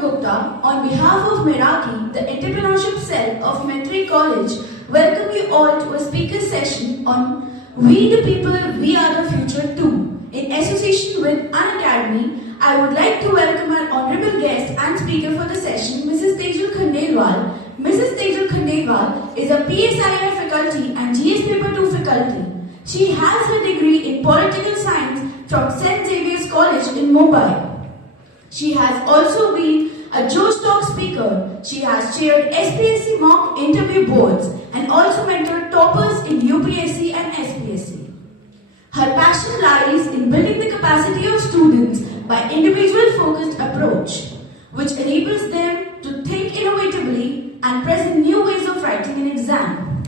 Gupta, on behalf of Meraki, the entrepreneurship cell of Metri College, welcome you all to a speaker session on We the People, We Are the Future too. In association with An Academy, I would like to welcome our honorable guest and speaker for the session, Mrs. Tejal Khandelwal. Mrs. Tejal Khandelwal is a PSIR faculty and GS Paper 2 faculty. She has her degree in political science from St. Xavier's College in Mumbai. She has also been a Josh Talk speaker. She has chaired SPSC mock interview boards and also mentored toppers in UPSC and SPSC. Her passion lies in building the capacity of students by individual-focused approach, which enables them to think innovatively and present new ways of writing an exam.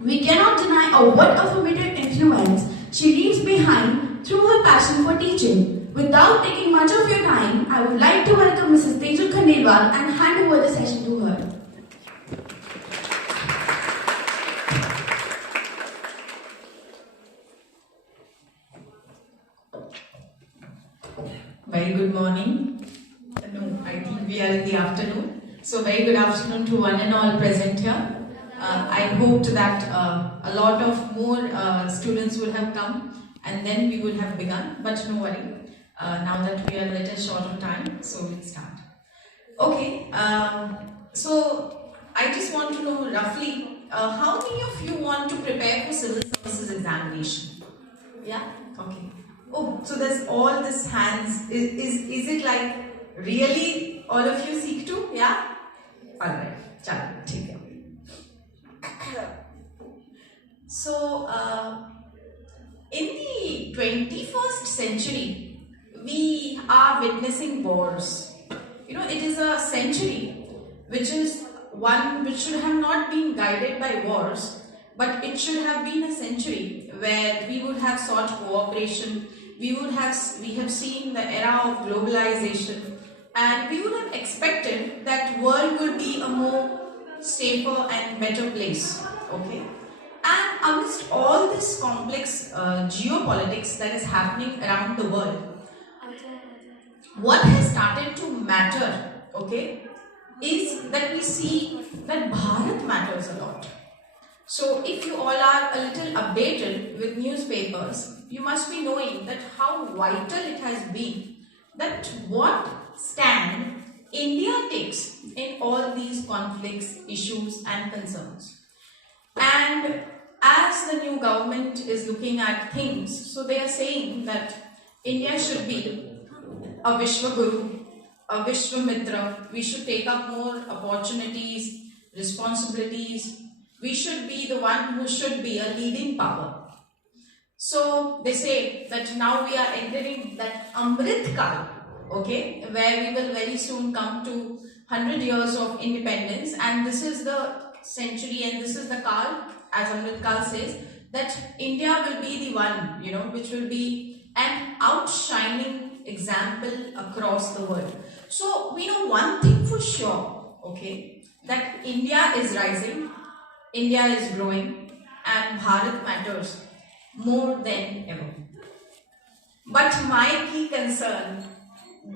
We cannot deny a word of formative influence she leaves behind through her passion for teaching. Without taking much of your time, I would like to welcome Mrs. Tejal Khandelwal and hand over the session to her. Very good morning. No, I think we are in the afternoon. So very good afternoon to one and all present here. I hoped that a lot of more students would have come and then we would have begun, but no worry. Now that we are a little short of time, so we'll start. Okay, so I just want to know roughly how many of you want to prepare for civil services examination? Yeah? Okay. Oh, so there's all this hands. Is it like really all of you seek to? Yeah? Alright, chalo, theek hai. So, in the 21st century, we are witnessing wars. You know, it is a century which is one which should have not been guided by wars, but it should have been a century where we would have sought cooperation, we have seen the era of globalization, and we would have expected that world would be a more safer and better place. Okay? And amidst all this complex geopolitics that is happening around the world, what has started to matter, okay, is that we see that Bharat matters a lot. So if you all are a little updated with newspapers, you must be knowing that how vital it has been, that what stand India takes in all these conflicts, issues and concerns. And as the new government is looking at things, so they are saying that India should be a Vishwa Guru, a Vishwa Mitra. We should take up more opportunities, responsibilities. We should be the one who should be a leading power. So they say that now we are entering that Amrit Kal, okay, where we will very soon come to 100 years of independence, and this is the century and this is the Kal, as Amrit Kal says, that India will be the one, you know, which will be an outshining example across the world. So we know one thing for sure, okay, that India is rising, India is growing, and Bharat matters more than ever. But my key concern,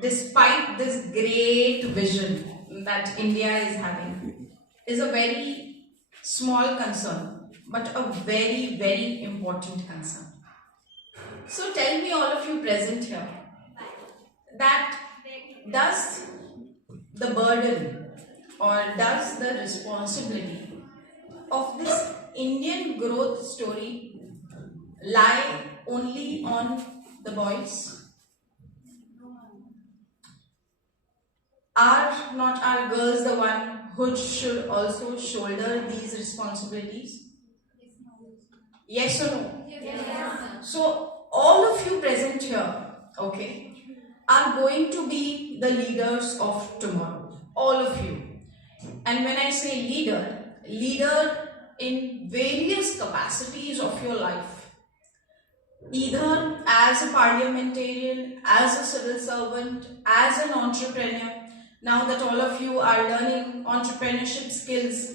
despite this great vision that India is having, is a very small concern, but a very, very important concern. So tell me, all of you present here, that does the burden or does the responsibility of this Indian growth story lie only on the boys? Are not our girls the one who should also shoulder these responsibilities? Yes or no? Yes. So all of you present here, okay, are going to be the leaders of tomorrow. All of you. And when I say leader, leader in various capacities of your life. Either as a parliamentarian, as a civil servant, as an entrepreneur. Now that all of you are learning entrepreneurship skills,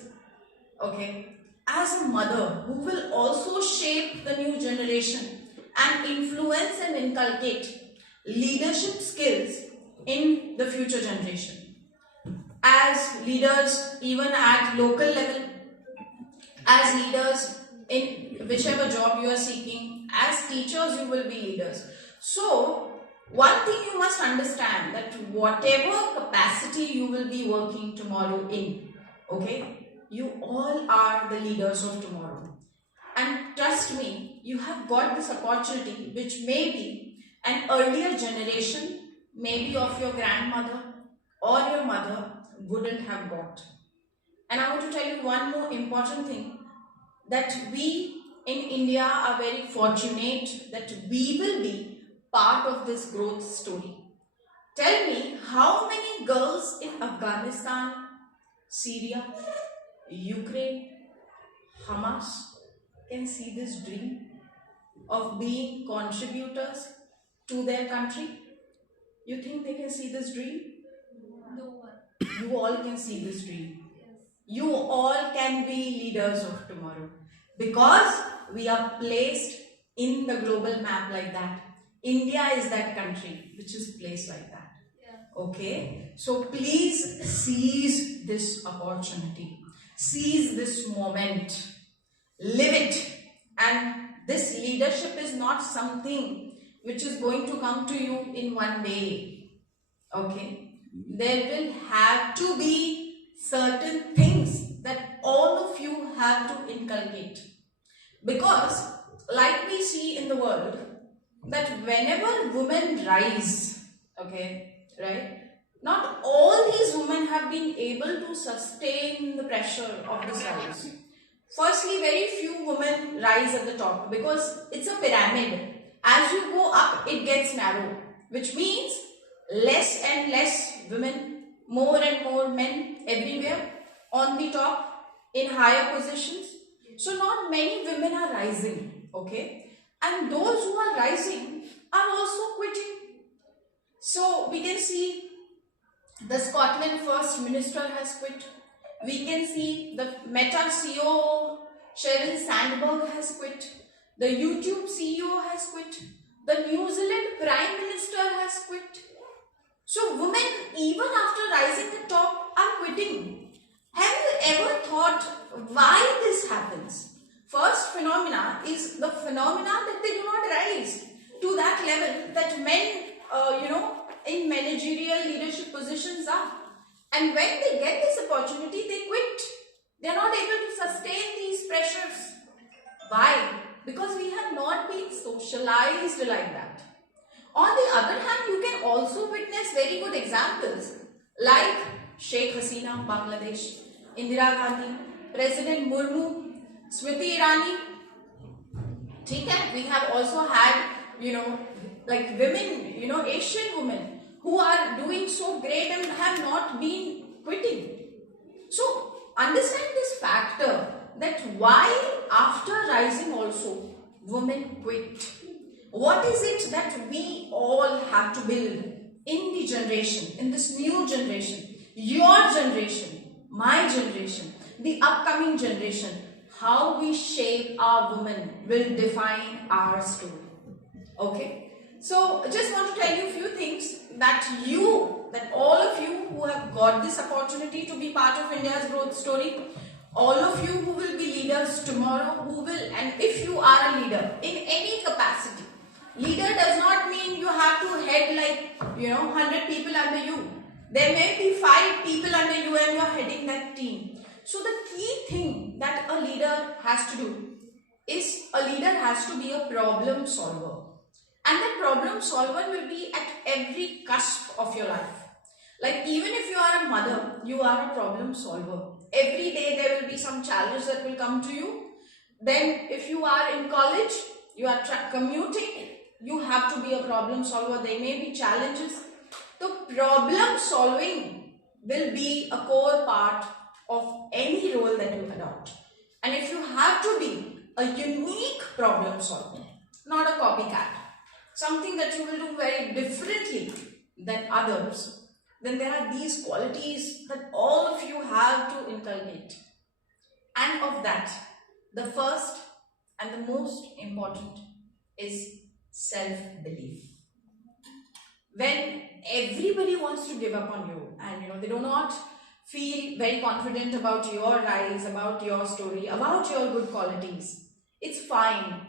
okay, as a mother who will also shape the new generation and influence and inculcate leadership skills in the future generation. as leaders even at local level, as leaders in whichever job you are seeking, as teachers you will be leaders. So one thing you must understand, that whatever capacity you will be working tomorrow in, okay, you all are the leaders of tomorrow. And trust me, you have got this opportunity which maybe an earlier generation, maybe of your grandmother or your mother, wouldn't have got. And I want to tell you one more important thing, that we in India are very fortunate that we will be part of this growth story. Tell me, how many girls in Afghanistan, Syria, Ukraine, Hamas can see this dream of being contributors to their country? You think they can see this dream? No one. You all can see this dream. You all can be leaders of tomorrow, because we are placed in the global map like that. India is that country which is placed like that. Okay, so please seize this opportunity, seize this moment, live it. And this leadership is not something which is going to come to you in one day. Okay, there will have to be certain things that all of you have to inculcate, because like we see in the world, that whenever women rise, okay, right, not all these women have been able to sustain the pressure of this rise. Firstly, very few women rise at the top, because it's a pyramid. As you go up, it gets narrow, which means less and less women, more and more men everywhere on the top in higher positions. So not many women are rising, okay, and those who are rising are also quitting. So we can see the Scotland First Minister has quit. We can see the Meta CEO Sheryl Sandberg has quit. The YouTube CEO has quit. The New Zealand Prime Minister has quit. So women, even after rising the top, are quitting. Have you ever thought why this happens? First phenomena is the phenomena that they do not rise to that level that men, in managerial leadership positions are. And when they get this opportunity, they quit. They are not able to sustain these pressures. Why? Because we have not been socialized like that. On the other hand, you can also witness very good examples like Sheikh Hasina, Bangladesh, Indira Gandhi, President Murmu, Smriti Irani. We have also had, like women, Asian women who are doing so great and have not been quitting. So understand this factor, that why after rising also women quit. What is it that we all have to build in the generation, in this new generation, your generation, my generation, the upcoming generation? How we shape our women will define our story. Okay, so I just want to tell you a few things that all of you who have got this opportunity to be part of India's growth story, all of you who will be leaders tomorrow, and if you are a leader in any capacity, leader does not mean you have to head 100 people under you. There may be 5 people under you and you are heading that team. So the key thing that a leader has to do is, a leader has to be a problem solver. And that problem solver will be at every cusp of your life. Like even if you are a mother, you are a problem solver. Every day there will be some challenge that will come to you. Then if you are in college, you are commuting, you have to be a problem solver. There may be challenges. The problem solving will be a core part of any role that you adopt. And if you have to be a unique problem solver, not a copycat, something that you will do very differently than others, then there are these qualities that all of you have to inculcate. And of that, the first and the most important is self-belief. When everybody wants to give up on you and they do not feel very confident about your rise, about your story, about your good qualities. It's fine.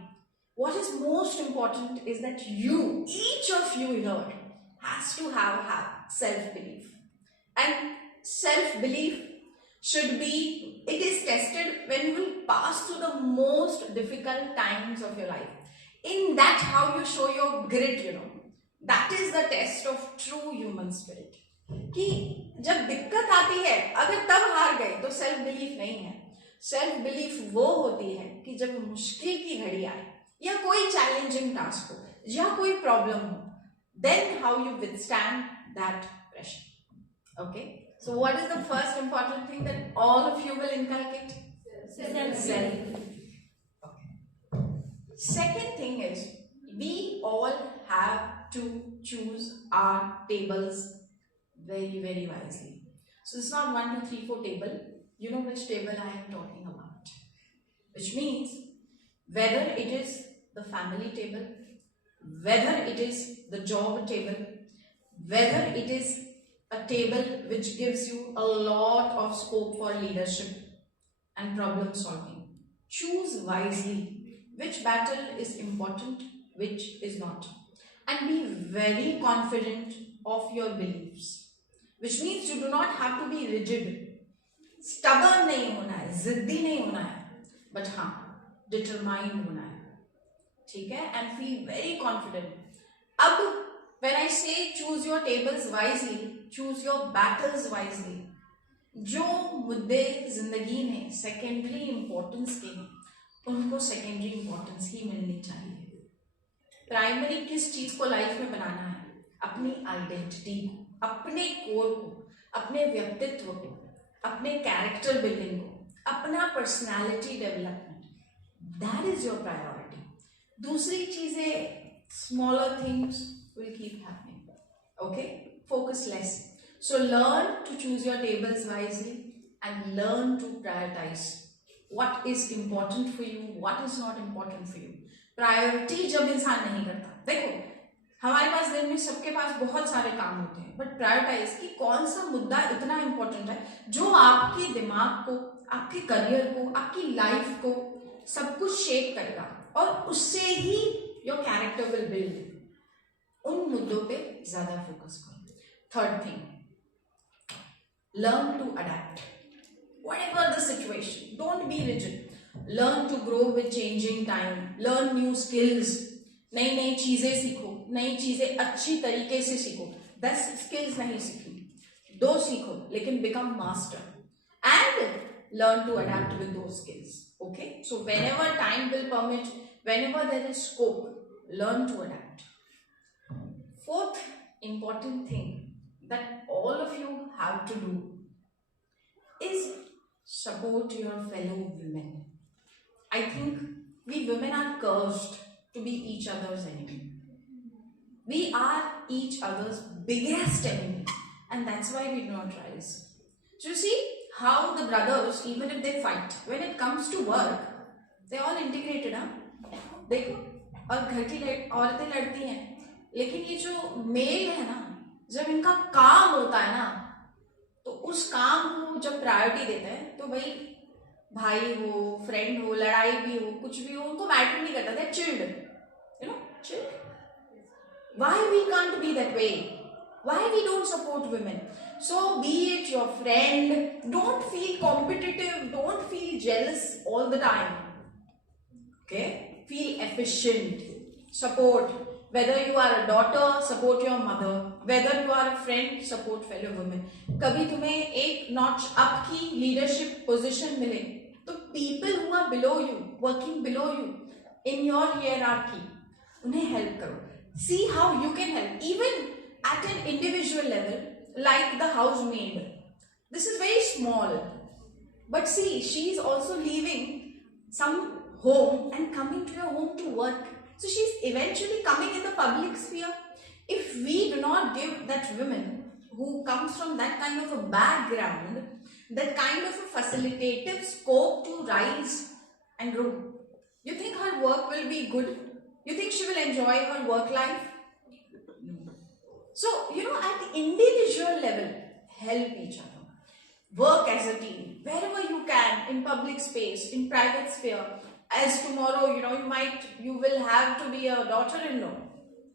What is most important is that you, each of you here, has to have self-belief. And self-belief should be, it is tested when you will pass through the most difficult times of your life. In that, how you show your grit, that is the test of true human spirit. कि जब दिक्कत आती है, अगर तब हार गए तो सेल्फ बिलीफ नहीं है. सेल्फ बिलीफ वो होती है कि जब मुश्किल की घड़ी आए या कोई चैलेंजिंग टास्क हो या कोई प्रॉब्लम हो, then how you withstand that pressure. Okay, so what is the first important thing that all of you will inculcate? Self. Okay. Second thing is, we all have to choose our tables very, very wisely. So it's not 1, 2, 3, 4 table. You know which table I am talking about. Which means whether it is the family table, whether it is the job table, whether it is a table which gives you a lot of scope for leadership and problem solving. Choose wisely which battle is important, which is not. And be very confident of your beliefs. Which means you do not have to be rigid. Stubborn नहीं होना है, जिद्दी नहीं होना है, but हाँ, determined होना है. ठीक है? And feel very confident. अब when I say choose your tables wisely, choose your battles wisely. जो मुद्दे जिंदगी में सेकेंडरी इंपॉर्टेंस के हैं, उनको सेकेंडरी इंपॉर्टेंस ही मिलनी चाहिए. प्राइमरी किस चीज को लाइफ में बनाना है? अपनी आइडेंटिटी को, अपने कोर को, अपने व्यक्तित्व को, अपने कैरेक्टर बिल्डिंग को, अपना personality development. That is your priority. दूसरी चीजें, smaller things will keep happening. Okay, focus less. So learn to choose your tables wisely and learn to prioritize what is important for you, what is not important for you. Priority जब इंसान नहीं करता, देखो हमारे पास दिन में सबके पास बहुत सारे काम होते हैं, बट प्रायोरिटाइज कि कौन सा मुद्दा इतना इंपॉर्टेंट है जो आपके दिमाग को, आपके करियर को, आपकी लाइफ को सब कुछ शेप करेगा और उससे ही योर कैरेक्टर विल बिल्ड. उन मुद्दों पे ज्यादा फोकस करो. Third thing, learn to adapt. Whatever the situation, don't be rigid. Learn to grow with changing time. Learn new skills. नई नई चीजें सीखो, नई चीजें अच्छी तरीके से सीखो. 10 skills नहीं सीखी, 2 सीखो, लेकिन become master and learn to adapt with those skills. Okay, so whenever time will permit, whenever there is scope, learn to adapt. Fourth important thing that all of you have to do is support your fellow women. I think we women are cursed to be each other's enemy. We are each other's biggest enemy, and that's why we do not rise. So you see how the brothers, even if they fight, when it comes to work, they all integrated. देखो, और घर की औरतें लड़ती हैं, लेकिन ये जो मेल है ना, जब इनका काम होता है ना, तो उस काम को जब प्रायोरिटी देते हैं, तो भाई हो, फ्रेंड हो, लड़ाई भी हो, कुछ भी हो, उनको मैटर नहीं करता. दे chilled, chill. Why we can't be that way? Why we don't support women? So be it your friend, don't feel competitive, don't feel jealous all the time. Okay, feel efficient. Support. Whether you are a daughter, support your mother. Whether you are a friend, support fellow women. कभी तुम्हें एक notch up की leadership position मिले, तो people who are below you, working below you in your hierarchy, उन्हें help करो. See how you can help, even at an individual level, like the housemaid. This is very small, but see, she is also leaving some home and coming to your home to work. So she is eventually coming in the public sphere. If we do not give that woman who comes from that kind of a background, that kind of a facilitative scope to rise and grow, you think her work will be good? You think she will enjoy her work life? No. So, at the individual level, help each other. work as a team wherever you can, in public space, in private sphere. As tomorrow, you will have to be a daughter-in-law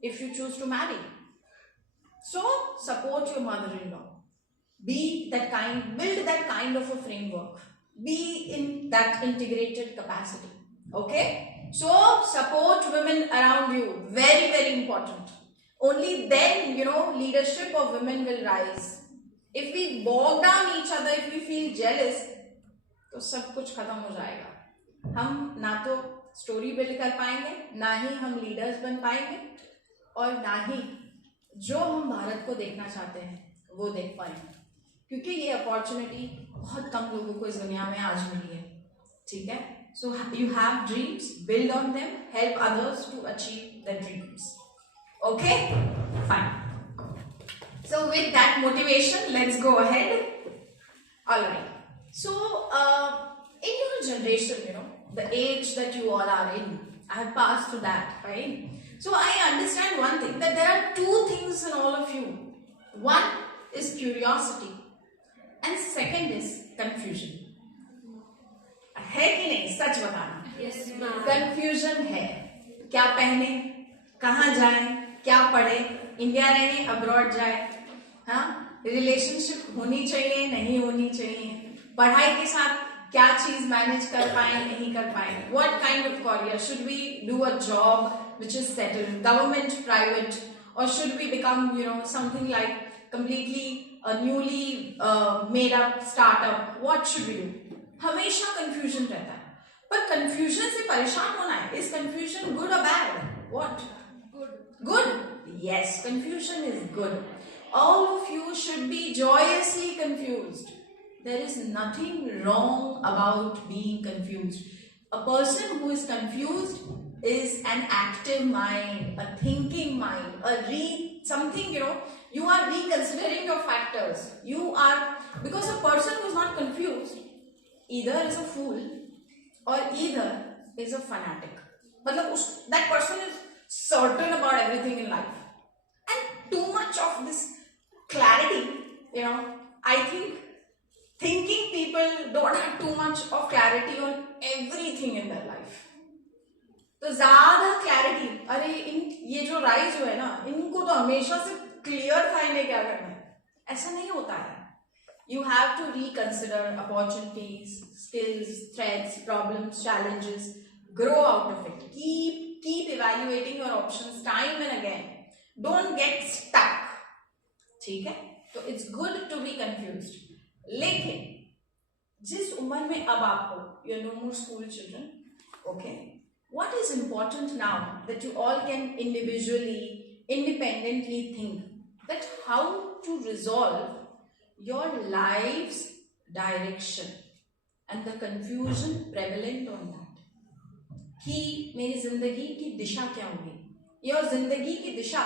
if you choose to marry. So support your mother-in-law. Build that kind of a framework. Be in that integrated capacity. Okay? So support women around you. Very, very important. Only then, leadership of women will rise. If we bog down each other, if we feel jealous, तो सब कुछ खत्म हो जाएगा. हम ना तो story build कर पाएंगे, ना ही हम लीडर्स बन पाएंगे, और ना ही जो हम भारत को देखना चाहते हैं वो देख पाएंगे. क्योंकि ये अपॉर्चुनिटी बहुत कम लोगों को इस दुनिया में आज मिली है. ठीक है? So you have dreams, build on them, help others to achieve the dreams. Okay? Fine. So with that motivation, let's go ahead. Alright. So, in your generation, the age that you all are in, I have passed through that, right? So I understand one thing, that there are two things in all of you. One is curiosity and second is confusion. है कि नहीं? सच बताना. Yes, ma'am. Confusion है. क्या पहने, कहाँ जाए, क्या पढ़े, इंडिया रहे, अब्रॉड जाए, हाँ, रिलेशनशिप होनी चाहिए, नहीं होनी चाहिए, पढ़ाई के साथ क्या चीज मैनेज कर पाए, नहीं कर पाए, what kind of career, should we do a job which is settled, government, private, और should we become something like completely newly made up startup, what should we do. हमेशा कंफ्यूजन रहता है. पर कंफ्यूजन से परेशान होना है. इज कंफ्यूजन गुड और bad? What? Good? Yes, confusion is good. All of you should be joyously confused. There is nothing wrong about being confused. A person who is confused is an active mind, a thinking mind, something, you are reconsidering your factors. Because a person who is not confused either is a fool or either is a fanatic. That person is certain about everything in life, and too much of this clarity, I think thinking people don't have too much of clarity on everything in their life. तो ज्यादा clarity, अरे ये जो rise हुए ना, इनको तो हमेशा से क्लियर था इन्हें क्या करना है, ऐसा नहीं होता है. You have to reconsider opportunities, skills, threats, problems, challenges, grow out of it. Keep evaluating your options time and again. Don't get stuck. ठीक है? तो it's good to be confused. लेकिन जिस उम्र में अब आप हो, you're no more school children, okay? What is important now that you all can individually, independently think that how to resolve your life's direction and the confusion prevalent on that. कि मेरी जिंदगी की दिशा क्या होगी. योर जिंदगी की दिशा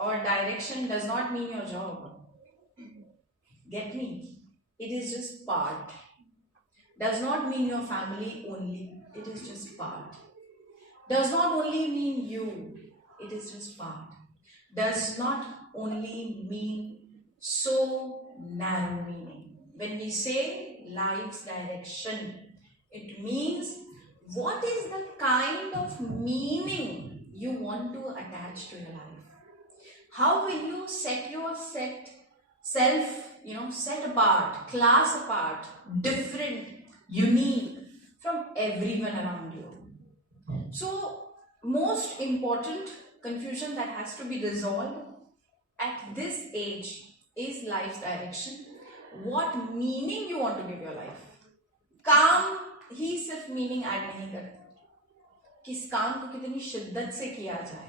और direction does not mean your job. Get me? It is just part. Does not mean your family only. It is just part. Does not only mean you. It is just part. Does not only mean so narrow meaning. When we say life's direction, it means what is the kind of meaning you want to attach to your life? How will you set yourself, set apart, class apart, different, unique from everyone around you? So, most important confusion that has to be resolved at this age is life's direction. What meaning you want to give your life? काम ही सिर्फ meaning add नहीं करता. किस काम को कितनी शिद्दत से किया जाए,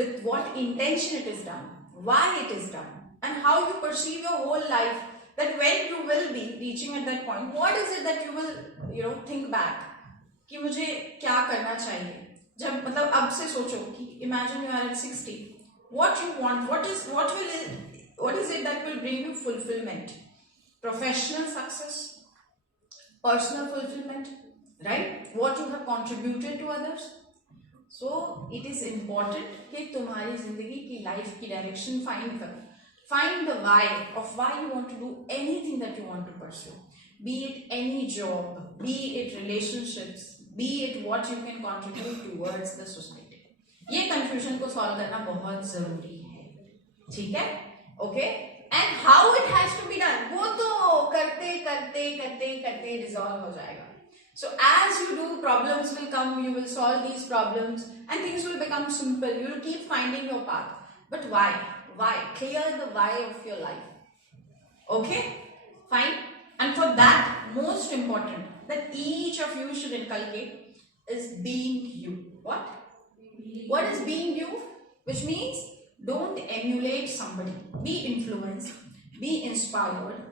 with what intention it is done, why it is done, and how you perceive your whole life, that when you will be reaching at that point, what is it that you will think back कि मुझे क्या करना चाहिए. जब अब से सोचो कि imagine you are at 60, what you want, what is it that will bring you fulfillment, professional success, personal fulfillment, right? What you have contributed to others. So it is important कि तुम्हारी जिंदगी की लाइफ की direction find करो. Find the why of why you want to do anything that you want to pursue. Be it any job, be it relationships, be it what you can contribute towards the society. ये confusion को solve करना बहुत जरूरी है, ठीक है? Okay? And how it has to be done, वो तो करते करते करते करते resolve हो जाएगा. So as you do, problems will come, you will solve these problems and things will become simple. You will keep finding your path. But why? Why? Clear the why of your life. Okay? Fine. And for that, most important, that each of you should inculcate is being you. What? What is being you? Which means don't emulate somebody. Be influenced, be inspired,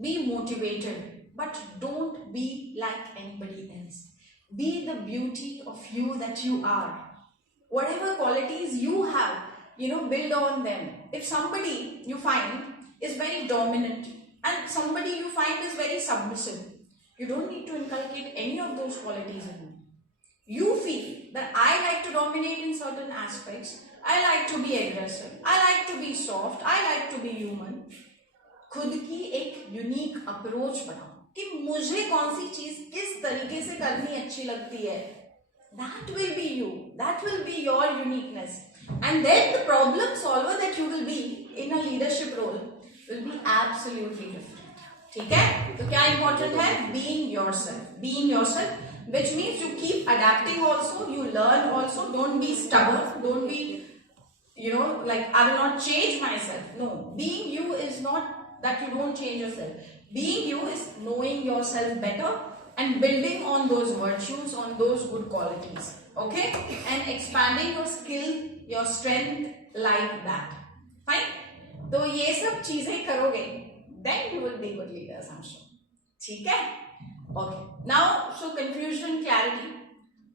be motivated, but don't be like anybody else. Be the beauty of you that you are. Whatever qualities you have, build on them. If somebody you find is very dominant and somebody you find is very submissive, you don't need to inculcate any of those qualities in them. You feel that I like to dominate in certain aspects, I like to be aggressive, I like to be soft, I like to be human. खुद की एक unique approach बनाओ कि मुझे कौन सी चीज किस तरीके से करनी अच्छी लगती है. That will be you. That will be your uniqueness. And then the problem solver that you will be in a leadership role will be absolutely different. ठीक है? तो क्या important है? Being yourself. Being yourself, which means you keep adapting also, you learn also. Don't be stubborn. Don't be, like I will not change myself. No. Being you is not that you don't change yourself. Being you is knowing yourself better and building on those virtues, on those good qualities. Okay? And expanding your skill, your strength like that. Fine? तो ये सब चीजें करोगे, then you will be good leaders, I'm sure. ठीक है? Okay. Now, so conclusion, clarity.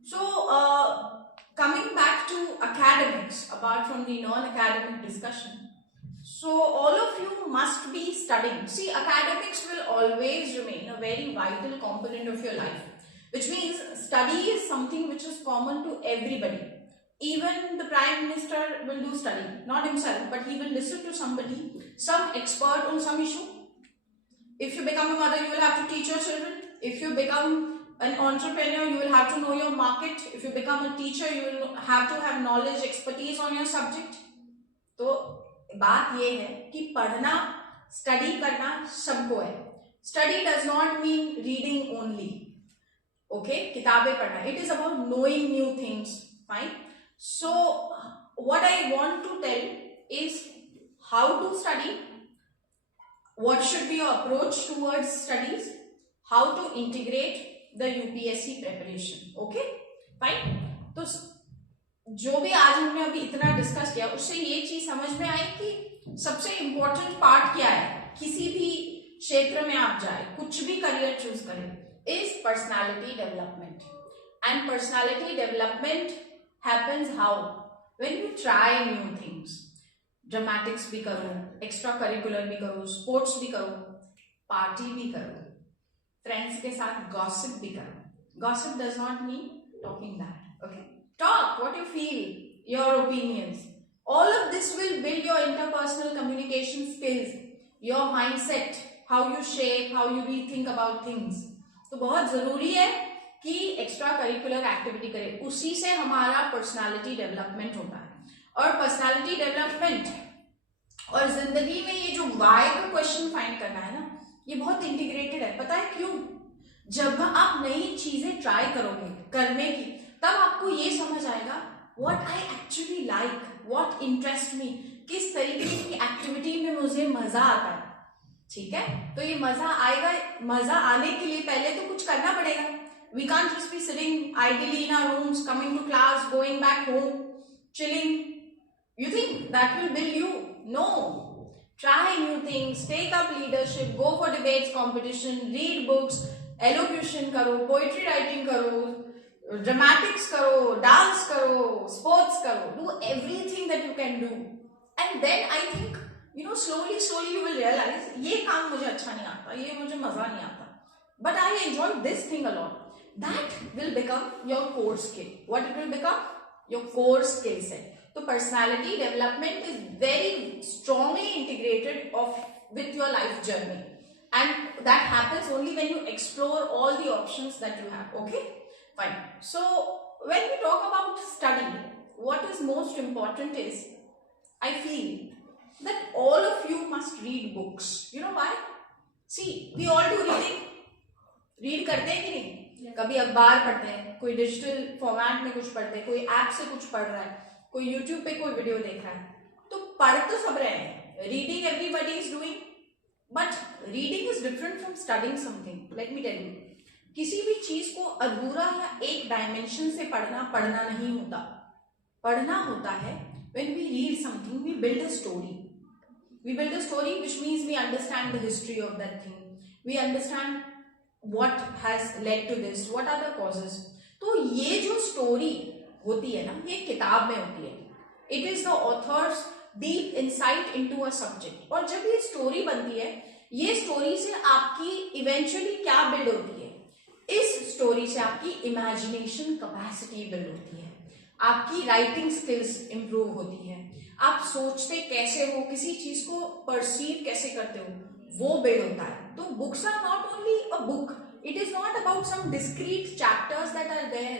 So, coming back to academics, apart from the non-academic discussion, so all of you must be studying. See, academics will always remain a very vital component of your life, which means study is something which is common to everybody. Even the Prime Minister will do study, not himself, but he will listen to somebody, some expert on some issue. If you become a mother, you will have to teach your children. If you become an entrepreneur, you will have to know your market. If you become a teacher, you will have to have knowledge, expertise on your subject. तो बात ये है कि पढ़ना, study करना सबको है. Study does not mean reading only. Okay, किताबें पढ़ना. It is about knowing new things. Fine. So what I want to tell is how to study, what should be your approach towards studies, how to integrate the UPSC preparation. Okay, fine. तो जो भी आज हमने अभी इतना discuss किया, उससे ये चीज समझ में आई कि सबसे इंपॉर्टेंट पार्ट क्या है. किसी भी क्षेत्र में आप जाए, कुछ भी करियर चूज करें, is personality development. And personality development happens how? When you try new things. Dramatics भी करो, एक्स्ट्रा करिकुलर भी करो, स्पोर्ट्स भी करो, पार्टी भी करो, फ्रेंड्स के साथ गॉसिप भी करो. Gossip does not mean talking bad. Okay, talk what you feel, your opinions. All of this will build your interpersonal communication skills, your mindset, how you shape, how you rethink about things. तो बहुत जरूरी है कि extra curricular activity करें. उसी से हमारा personality development होता है. और पर्सनालिटी डेवलपमेंट और जिंदगी में ये जो वाई का क्वेश्चन फाइंड करना है ना, ये बहुत इंटीग्रेटेड है. पता है क्यों? जब आप नई चीजें ट्राई करोगे करने की, तब आपको ये समझ आएगा what I actually like, what interest me, किस तरीके की एक्टिविटी में मुझे मजा आता है. ठीक है? तो ये मजा आएगा. मजा आने के लिए पहले तो कुछ करना पड़ेगा. We can't just be sitting idly in our rooms, coming to class, going back home, chilling. You think that will build you? No. Try new things, take up leadership, go for debates competition, read books, elocution karo, poetry writing karo, dramatics karo, dance karo, sports karo. Do everything that you can do. And then I think, slowly you will realize, ये काम मुझे अच्छा नहीं आता, ये मुझे मजा नहीं आता. But I enjoy this thing a lot. That will become your core skill. What it will become? Your core skill set. तो personality development is very strongly integrated of with your life journey, and that happens only when you explore all the options that you have. Okay, fine. So when we talk about study, what is most important is, I feel that all of you must read books. You know why? See, we all do reading. Read करते हैं कि नहीं? कभी अखबार पढ़ते हैं, कोई digital format में कुछ पढ़ते हैं, कोई ऐप से कुछ पढ़ रहा है, कोई यूट्यूब पे कोई वीडियो देख रहा है, तो पढ़ तो सब रहे हैं. Reading everybody is doing, but reading is different from studying something. Let me tell you, किसी भी चीज को अधूरा या एक डायमेंशन से पढ़ना नहीं होता. पढ़ना होता है when we read something, we build a story. We build a story, which means we understand the history of that thing. We understand what has led to this, what are the causes. तो ये जो story होती है ना, ये किताब में होती है. It is the author's deep insight into a subject. और जब ये स्टोरी बनती है, ये स्टोरी से आपकी इवेंचुअली क्या बिल्ड होती है? इस स्टोरी से आपकी इमेजिनेशन कैपेसिटी बिल्ड होती है, आपकी राइटिंग स्किल्स इंप्रूव होती है, आप सोचते कैसे हो, किसी चीज को परसीव कैसे करते हो, वो बिल्ड होता है. तो books are not only a book, it is not about some discrete chapters that are there,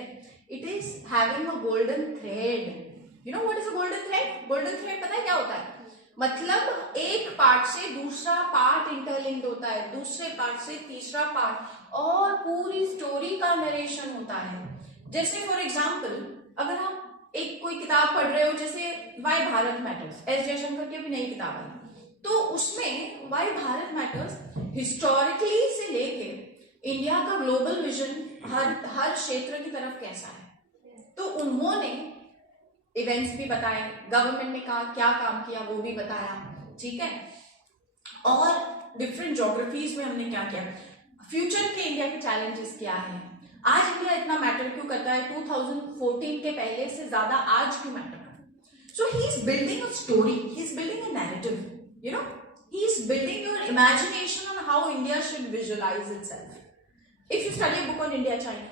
it is having a golden thread. You know what is a golden thread? Golden thread पता है क्या होता है? मतलब एक part से दूसरा part interlinked होता है, दूसरे पार्ट से तीसरा पार्ट, और पूरी स्टोरी का नरेशन होता है. जैसे फॉर एग्जाम्पल, अगर आप एक कोई किताब पढ़ रहे हो, जैसे वाई भारत मैटर्स, एस जयशंकर की अभी नई किताब आई, तो उसमें वाई भारत मैटर्स हिस्टोरिकली से लेके इंडिया का ग्लोबल विजन हर क्षेत्र की तरफ कैसा है, तो उन्होंने इवेंट्स भी बताए, गवर्नमेंट ने कहा क्या काम किया वो भी बताया. ठीक है, और डिफरेंट ज्योग्राफीज में हमने क्या किया, फ्यूचर के इंडिया के चैलेंजेस क्या है, आज इंडिया इतना मैटर क्यों करता है, 2014 के पहले से ज्यादा आज क्यों मैटर करता है. So he is building a story, he is building a narrative, you know, he is building your imagination on how India should visualize itself. If you study a book on India China,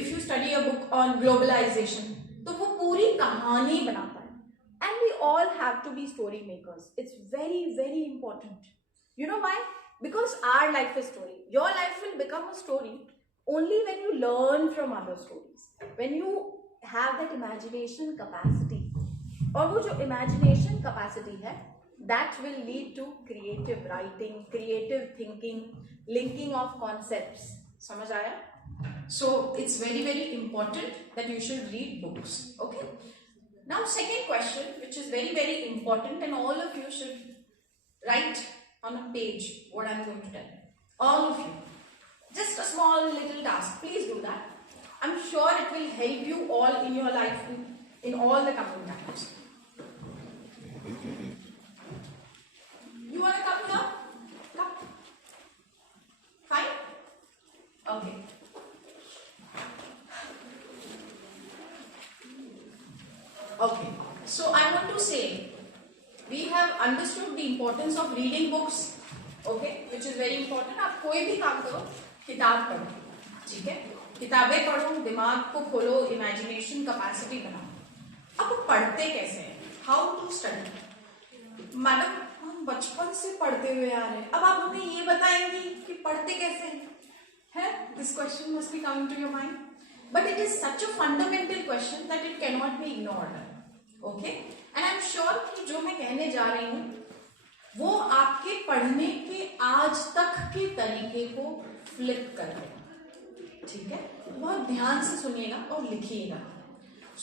if you study a book on globalization, तो वो पूरी कहानी बनाता है. And we all have to be story makers. It's very very important. You know why? Because our life is story. Your life will become a story only when you learn from other stories. When you have that imagination capacity. और वो जो imagination capacity है, that will lead to creative writing, creative thinking, linking of concepts. समझ आया? So it's very very important that you should read books. Okay. Now second question, which is very very important, and all of you should write on a page what I'm going to tell. All of you. Just a small little task. Please do that. I'm sure it will help you all in your life in all the coming times. You want to come here? Come. Fine? Okay. Okay. So I want to say, we have understood the importance of reading books. Okay, which is very important. आप कोई भी काम करो, किताब पढ़ो. ठीक है? किताबें पढ़ो, दिमाग को खोलो, इमेजिनेशन कैपेसिटी बनाओ. अब पढ़ते कैसे हैं? How to study? मैडम, हम बचपन से पढ़ते हुए आ रहे हैं, अब आप हमें ये बताएंगी कि पढ़ते कैसे हैं? This question must be coming to your mind, but it is such a fundamental question that it cannot be ignored. Okay, and I'm sure कि जो मैं कहने जा रही हूँ वो आपके पढ़ने के आज तक के तरीके को फ्लिप कर देगा. ठीक है, बहुत ध्यान से सुनिएगा और लिखिएगा.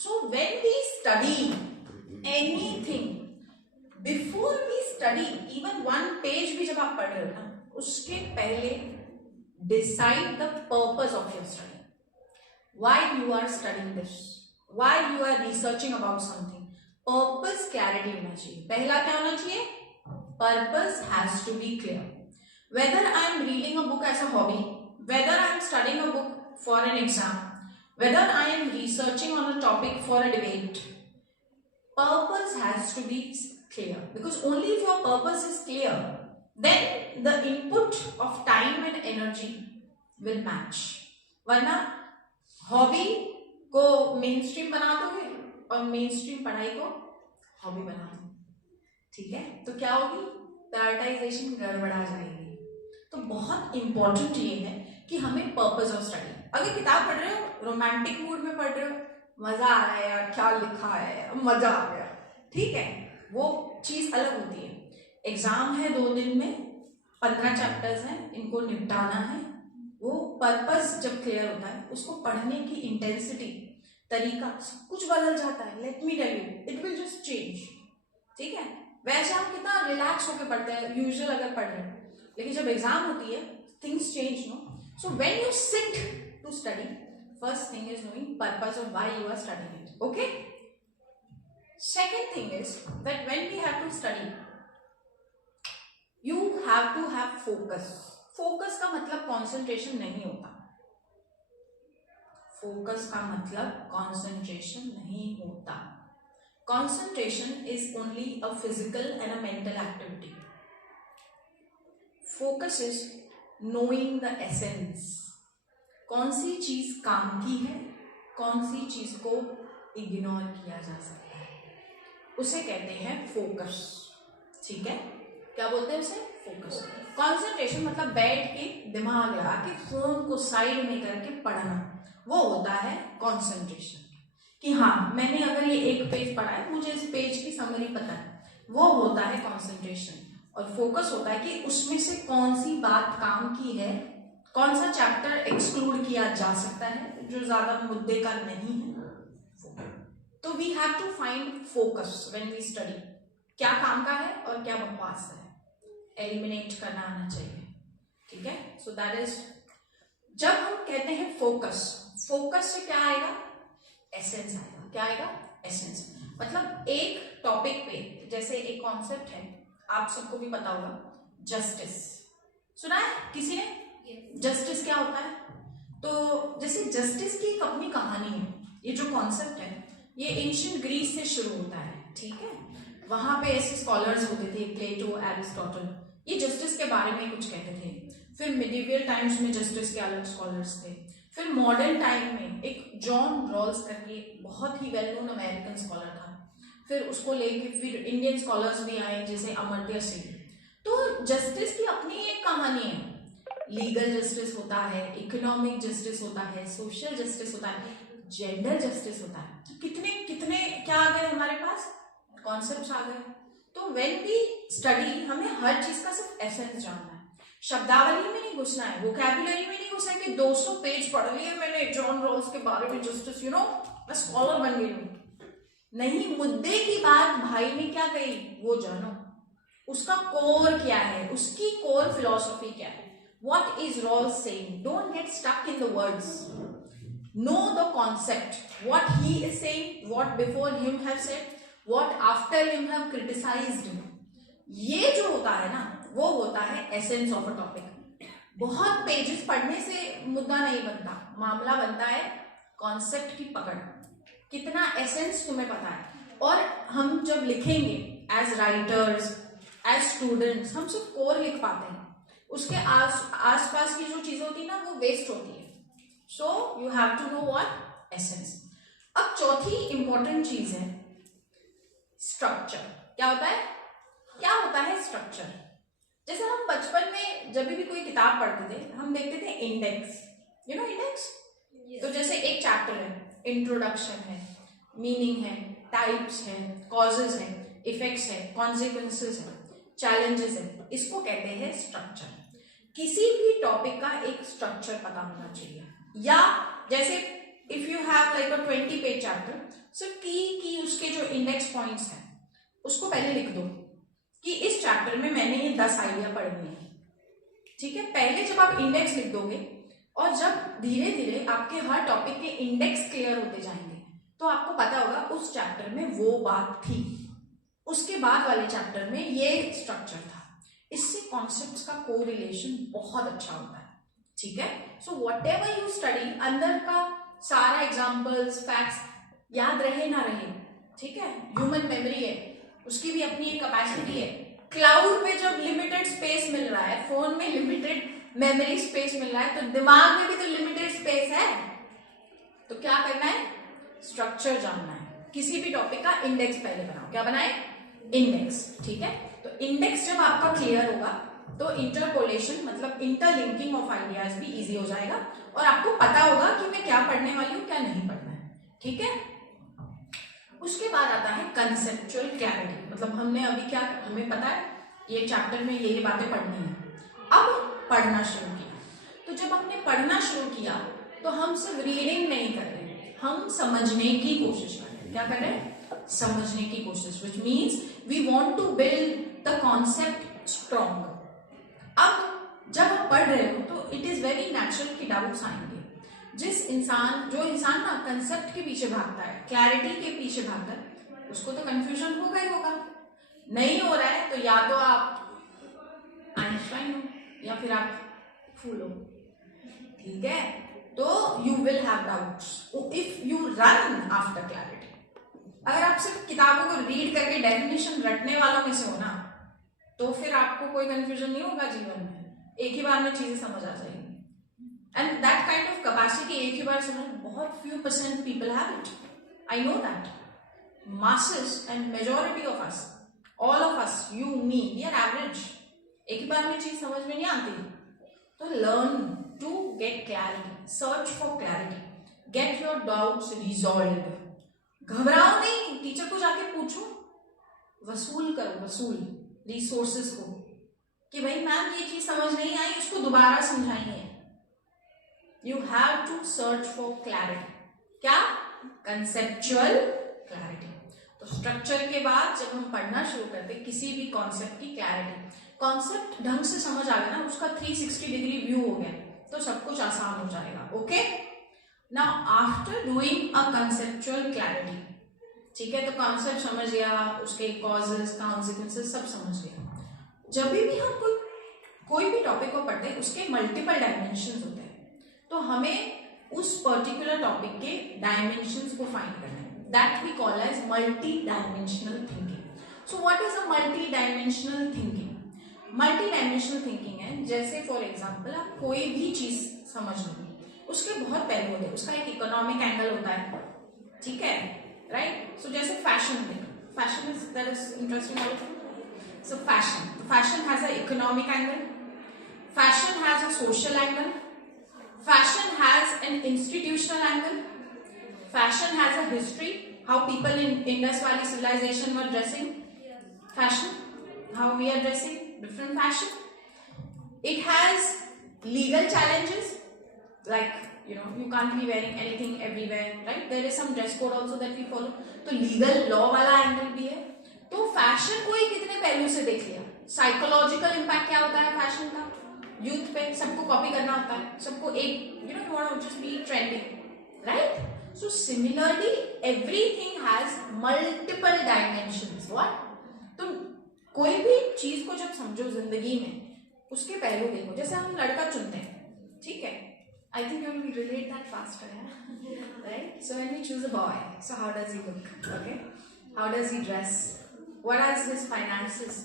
So when we study anything, before we study even one page भी जब आप पढ़ रहे हो ना, उसके पहले decide the purpose of your study. Why you are studying this? Why you are researching about something? Purpose clarity होना चाहिए. पहला क्या होना चाहिए? Purpose has to be clear. Whether I am reading a book as a hobby, whether I am studying a book for an exam, whether I am researching on a topic for a debate, purpose has to be clear. Because only if your purpose is clear, then the input of time and energy will match. वरना hobby को main stream बना दोगे और main stream पढ़ाई को hobby बना दूं, ठीक है, तो क्या होगी, प्रायोरिटाइजेशन गड़बड़ा जाएगी। तो बहुत इंपॉर्टेंट ये है कि हमें पर्पस ऑफ स्टडी, अगर किताब पढ़ रहे हो, रोमांटिक मूड में पढ़ रहे हो, मजा आ रहा है यार, क्या लिखा है, मजा आ गया, ठीक है, वो चीज अलग होती है। एग्जाम है 2 दिन में, 15 चैप्टर्स हैं, इनको निपटाना है, वो पर्पस जब क्लियर होता है, उसको पढ़ने की इंटेंसिटी, तरीका, सब कुछ बदल जाता है। Let me tell you, it will just change, ठीक है। वैसे आप कितना रिलैक्स होकर पढ़ते हैं यूजुअल अगर पढ़ रहे हैं, लेकिन जब एग्जाम होती है things change, no. So when you sit to study, first thing is knowing purpose of why you are studying it, okay. Second thing is that when we have to study, you have to have focus. Focus का मतलब concentration नहीं होता, focus का मतलब concentration नहीं होता। Concentration is only a physical and a mental activity. Focus is knowing the essence, कौन सी चीज काम की है, कौन सी चीज को इग्नोर किया जा सकता है, उसे कहते हैं फोकस, ठीक है। क्या बोलते हैं उसे, फोकस। कॉन्सेंट्रेशन मतलब बैठ के दिमाग लगा के फोन को साइड में करके पढ़ना, वो होता है कॉन्सेंट्रेशन। कि हाँ, मैंने अगर ये एक पेज पढ़ा है, मुझे इस पेज की समरी पता है, वो होता है कॉन्सेंट्रेशन। और फोकस होता है कि उसमें से कौन सी बात काम की है, कौन सा चैप्टर एक्सक्लूड किया जा सकता है जो ज्यादा मुद्दे का नहीं है। तो we have to find focus when we study, क्या काम का है और क्या बकवास है, एलिमिनेट करना आना चाहिए, ठीक है। सो दैट इज, जब हम कहते हैं फोकस, फोकस से क्या आएगा, एसेंस आएगा। क्या आएगा, एसेंस। मतलब एक टॉपिक पे, जैसे एक कॉन्सेप्ट है, आप सबको भी पता होगा, जस्टिस, सुना है किसी ने, जस्टिस क्या होता है। तो जैसे जस्टिस की एक अपनी कहानी है, ये जो कॉन्सेप्ट है ये एंशिएंट ग्रीस से शुरू होता है, ठीक है। वहां पे ऐसे स्कॉलर्स होते थे, प्लेटो, एरिस्टोटल, ये जस्टिस के बारे में कुछ कहते थे। फिर मिडिवियल टाइम्स में जस्टिस के अलग स्कॉलर्स थे। फिर मॉडर्न टाइम में एक जॉन रॉल्स करके बहुत ही वेल नोन अमेरिकन स्कॉलर था, फिर उसको लेके फिर इंडियन स्कॉलर्स भी आए जैसे अमर्त्य सेन। तो जस्टिस की अपनी एक कहानी है, लीगल जस्टिस होता है, इकोनॉमिक जस्टिस होता है, सोशल जस्टिस होता है, जेंडर जस्टिस होता है। तो कितने कितने क्या आ गए हमारे पास, कॉन्सेप्ट्स आ गए। तो व्हेन वी स्टडी, हमें हर चीज का सिर्फ एसेंस जानना है, शब्दावली में नहीं घुसना है, वोकैबुलरी में नहीं घुसना है कि 200 पेज पढ़ लिए मैंने जॉन रॉल्स के बारे में, जस्टिस, यू नो, मैं स्कॉलर बन गई हूँ। नहीं, मुद्दे की बात भाई ने क्या कही वो जानो, उसका कोर क्या है, उसकी कोर फिलॉसफी क्या है, what is Rawls saying. Don't get stuck in the words, know the concept, what he is saying, what before him have said, what after him have criticized him. ये जो होता है ना, वो होता है एसेंस ऑफ अ टॉपिक। बहुत pages पढ़ने से मुद्दा नहीं बनता, मामला बनता है कॉन्सेप्ट की पकड़, कितना एसेंस तुम्हें पता है। और हम जब लिखेंगे एज राइटर्स, एज स्टूडेंट्स, हम सिर्फ कोर लिख पाते हैं, उसके आस पास की जो चीजें होती है ना, वो वेस्ट होती है। So you have to know what essence. अब चौथी इंपॉर्टेंट चीज है स्ट्रक्चर। क्या होता है, क्या होता है स्ट्रक्चर। जैसे हम बचपन में जब भी कोई किताब पढ़ते थे, हम देखते थे इंडेक्स, यू नो इंडेक्स। तो जैसे एक चैप्टर है, इंट्रोडक्शन है, मीनिंग है, टाइप्स है, कॉजेज है, इफेक्ट्स है, कॉन्सिक्वेंसेस है, चैलेंजेस है, इसको कहते हैं स्ट्रक्चर। किसी भी टॉपिक का एक स्ट्रक्चर पता होना चाहिए। या जैसे if you have like a 20 page chapter, सिर्फ की उसके जो इंडेक्स पॉइंट्स हैं उसको पहले लिख दो कि इस चैप्टर में मैंने ये 10 आइडिया पढ़े हैं, ठीक है। पहले जब आप इंडेक्स लिख दोगे और जब धीरे धीरे आपके हर टॉपिक के इंडेक्स क्लियर होते जाएंगे, तो आपको पता होगा उस चैप्टर में वो बात थी, उसके बाद वाले चैप्टर में ये स्ट्रक्चर था। इससे कॉन्सेप्ट्स का कोरिलेशन बहुत अच्छा होता है, ठीक है। So what ever you study, अंदर का सारा एग्जाम्पल्स, फैक्ट्स याद रहे ना रहे, ठीक है, ह्यूमन मेमोरी है, उसकी भी अपनी एक कैपेसिटी है। क्लाउड पे जब लिमिटेड स्पेस मिल रहा है, फोन में लिमिटेड मेमोरी स्पेस मिल रहा है, तो दिमाग में भी तो लिमिटेड स्पेस है। तो क्या करना है, स्ट्रक्चर जानना है, किसी भी टॉपिक का इंडेक्स पहले बनाओ। क्या बनाए? इंडेक्स। ठीक है, तो इंडेक्स जब आपका क्लियर होगा तो इंटरपोलेशन मतलब इंटरलिंकिंग ऑफ आइडियाज भी इजी हो जाएगा और आपको पता होगा कि मैं क्या पढ़ने वाली हूँ, क्या नहीं पढ़ना है। ठीक है, उसके बाद आता है कंसेप्चुअल क्लैरिटी। मतलब हमने अभी क्या, हमें पता है ये चैप्टर में ये बातें पढ़नी है, अब पढ़ना शुरू किया। तो जब हमने पढ़ना शुरू किया तो हम सिर्फ रीडिंग नहीं कर रहे, हम समझने की कोशिश कर रहे हैं। क्या कर रहे हैं? समझने की कोशिश, which means we want to build the concept strong. अब जब आप पढ़ रहे हो तो इट इज वेरी नेचुरल कि डाउट्स आएंगे। जो इंसान ना कंसेप्ट के पीछे भागता है, क्लैरिटी के पीछे भागता है, उसको तो कंफ्यूजन होगा ही होगा। नहीं हो रहा है तो या तो आप आइंस्टाइन हो या फिर आप फूल हो। ठीक है, तो you will have doubts if you run after clarity. अगर आप सिर्फ किताबों को रीड करके डेफिनेशन रटने वालों में से हो ना, तो फिर आपको कोई कंफ्यूजन नहीं होगा जीवन में, एक ही बार में चीजें समझ आ जाएंगी। And that kind of capacity एक ही बार समझ बहुत few percent people have it. I know that. Masses and majority of us, all of us, you, me, we are average. एक ही बार में चीज समझ में नहीं आती। तो learn to get clarity, search for clarity, get your doubts resolved. घबराओ नहीं, टीचर को जाके पूछो, वसूल करो, वसूल रिसोर्सेस को कि भाई मैम ये चीज समझ नहीं आई, उसको दोबारा समझाइए। You have to search for clarity. क्या? Conceptual clarity. तो स्ट्रक्चर के बाद जब हम पढ़ना शुरू करते हैं किसी भी कॉन्सेप्ट की क्लैरिटी, कॉन्सेप्ट ढंग से समझ आ गया ना, उसका 360 डिग्री व्यू हो गया तो सब कुछ आसान हो जाएगा। Okay, now after doing a conceptual clarity, ठीक है, तो कॉन्सेप्ट समझ गया, उसके कॉजेस कॉन्सिक्वेंसेस सब समझ गया। जब भी हम कोई भी टॉपिक को पढ़ते हैं उसके मल्टीपल डायमेंशंस होते हैं, तो हमें उस पर्टिकुलर टॉपिक के डायमेंशंस को फाइंड करना है। That we call as multi dimensional thinking. So what is a multi dimensional thinking? Multi dimensional thinking है जैसे फॉर एग्जांपल आप कोई भी चीज समझ लो, उसके बहुत पहलू होते हैं। उसका एक इकोनॉमिक एंगल होता है, ठीक है, राइट। सो जैसे फैशन देखो, fashion is that is interesting also. So fashion has a economic angle, fashion has a social angle, fashion has an institutional angle, fashion has a history, how people in Indus Valley civilization were dressing, fashion, how we are dressing, different fashion. It has legal challenges, like you can't be wearing anything everywhere, right? There is some dress code also that we follow, तो legal law वाला angle भी है। तो fashion को ही कितने पहलू से देख लिया। साइकोलॉजिकल इम्पैक्ट क्या होता है फैशन का यूथ पे, सबको कॉपी करना होता है, सबको एक you want to just be trending, right? So similarly everything has multiple dimensions. What? तो कोई भी चीज को जब समझो जिंदगी में उसके पहलू देखो। जैसे हम लड़का चुनते हैं, ठीक है, I think you will relate that faster, right? So when we choose a boy, so how does he look, okay, how does he dress, what are his finances,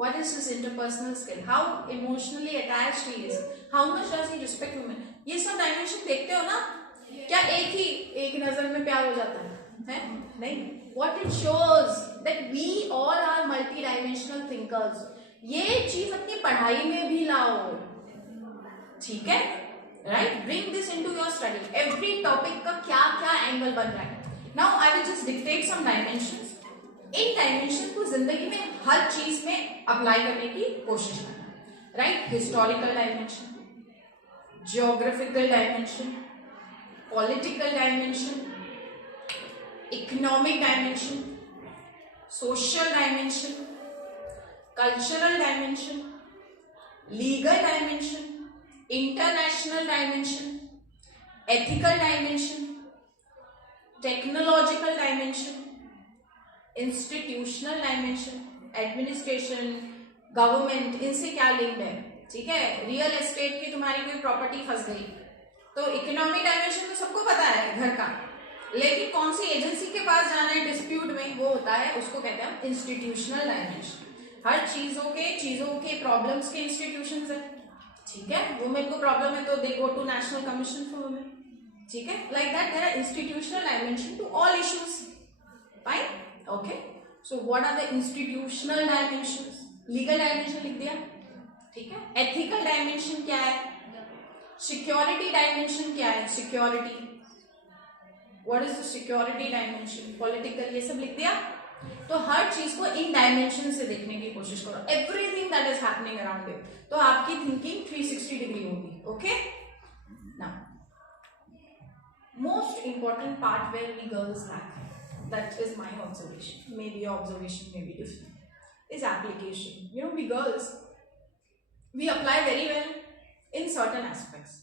what is his interpersonal skill, how emotionally attached he is, how much does he respect women, ये सब dimension देखते हो ना। क्या एक नजर में प्यार हो जाता है? नहीं। what it shows that we all are multi dimensional thinkers। ये चीज अपनी पढ़ाई में भी लाओ, ठीक है, right? bring this into your study, every topic का क्या क्या एंगल बन रहा है। now I will just dictate some dimensions। In dimension को जिंदगी में हर चीज में अप्लाई करने की कोशिश करना, right? Historical dimension, geographical dimension, political dimension, economic dimension, social dimension, cultural dimension, legal dimension, international dimension, ethical dimension, technological dimension, institutional dimension, administration, government, इनसे क्या लिंक है, ठीक है? रियल एस्टेट की तुम्हारी कोई प्रॉपर्टी फंस गई तो इकोनॉमिक डायमेंशन तो सबको पता है घर का, लेकिन कौन सी एजेंसी के पास जाना है डिस्प्यूट में, वो होता है, उसको कहते हैं इंस्टीट्यूशनल डायमेंशन। हर चीजों के प्रॉब्लम्स के इंस्टीट्यूशंस है, ठीक है? वुमेन को प्रॉब्लम है तो they go to national commission for women, ठीक है? Like that there are institutional dimension to all issues, Fine? Okay. So what are the institutional dimensions? Legal dimension लिख दिया, ठीक है. Ethical dimension क्या है? Security dimension क्या है? Security. What is the security dimension? Political, ये सब लिख दिया. तो हर चीज को इन डायमेंशन से देखने की कोशिश करो. एवरीथिंग दैट इज हैपनिंग अराउंड यू. तो आपकी थिंकिंग 360 डिग्री होगी. Okay. Now most important part where we girls lack, that is my observation, may be your observation may be different, is application. You know, we girls, we apply very well in certain aspects,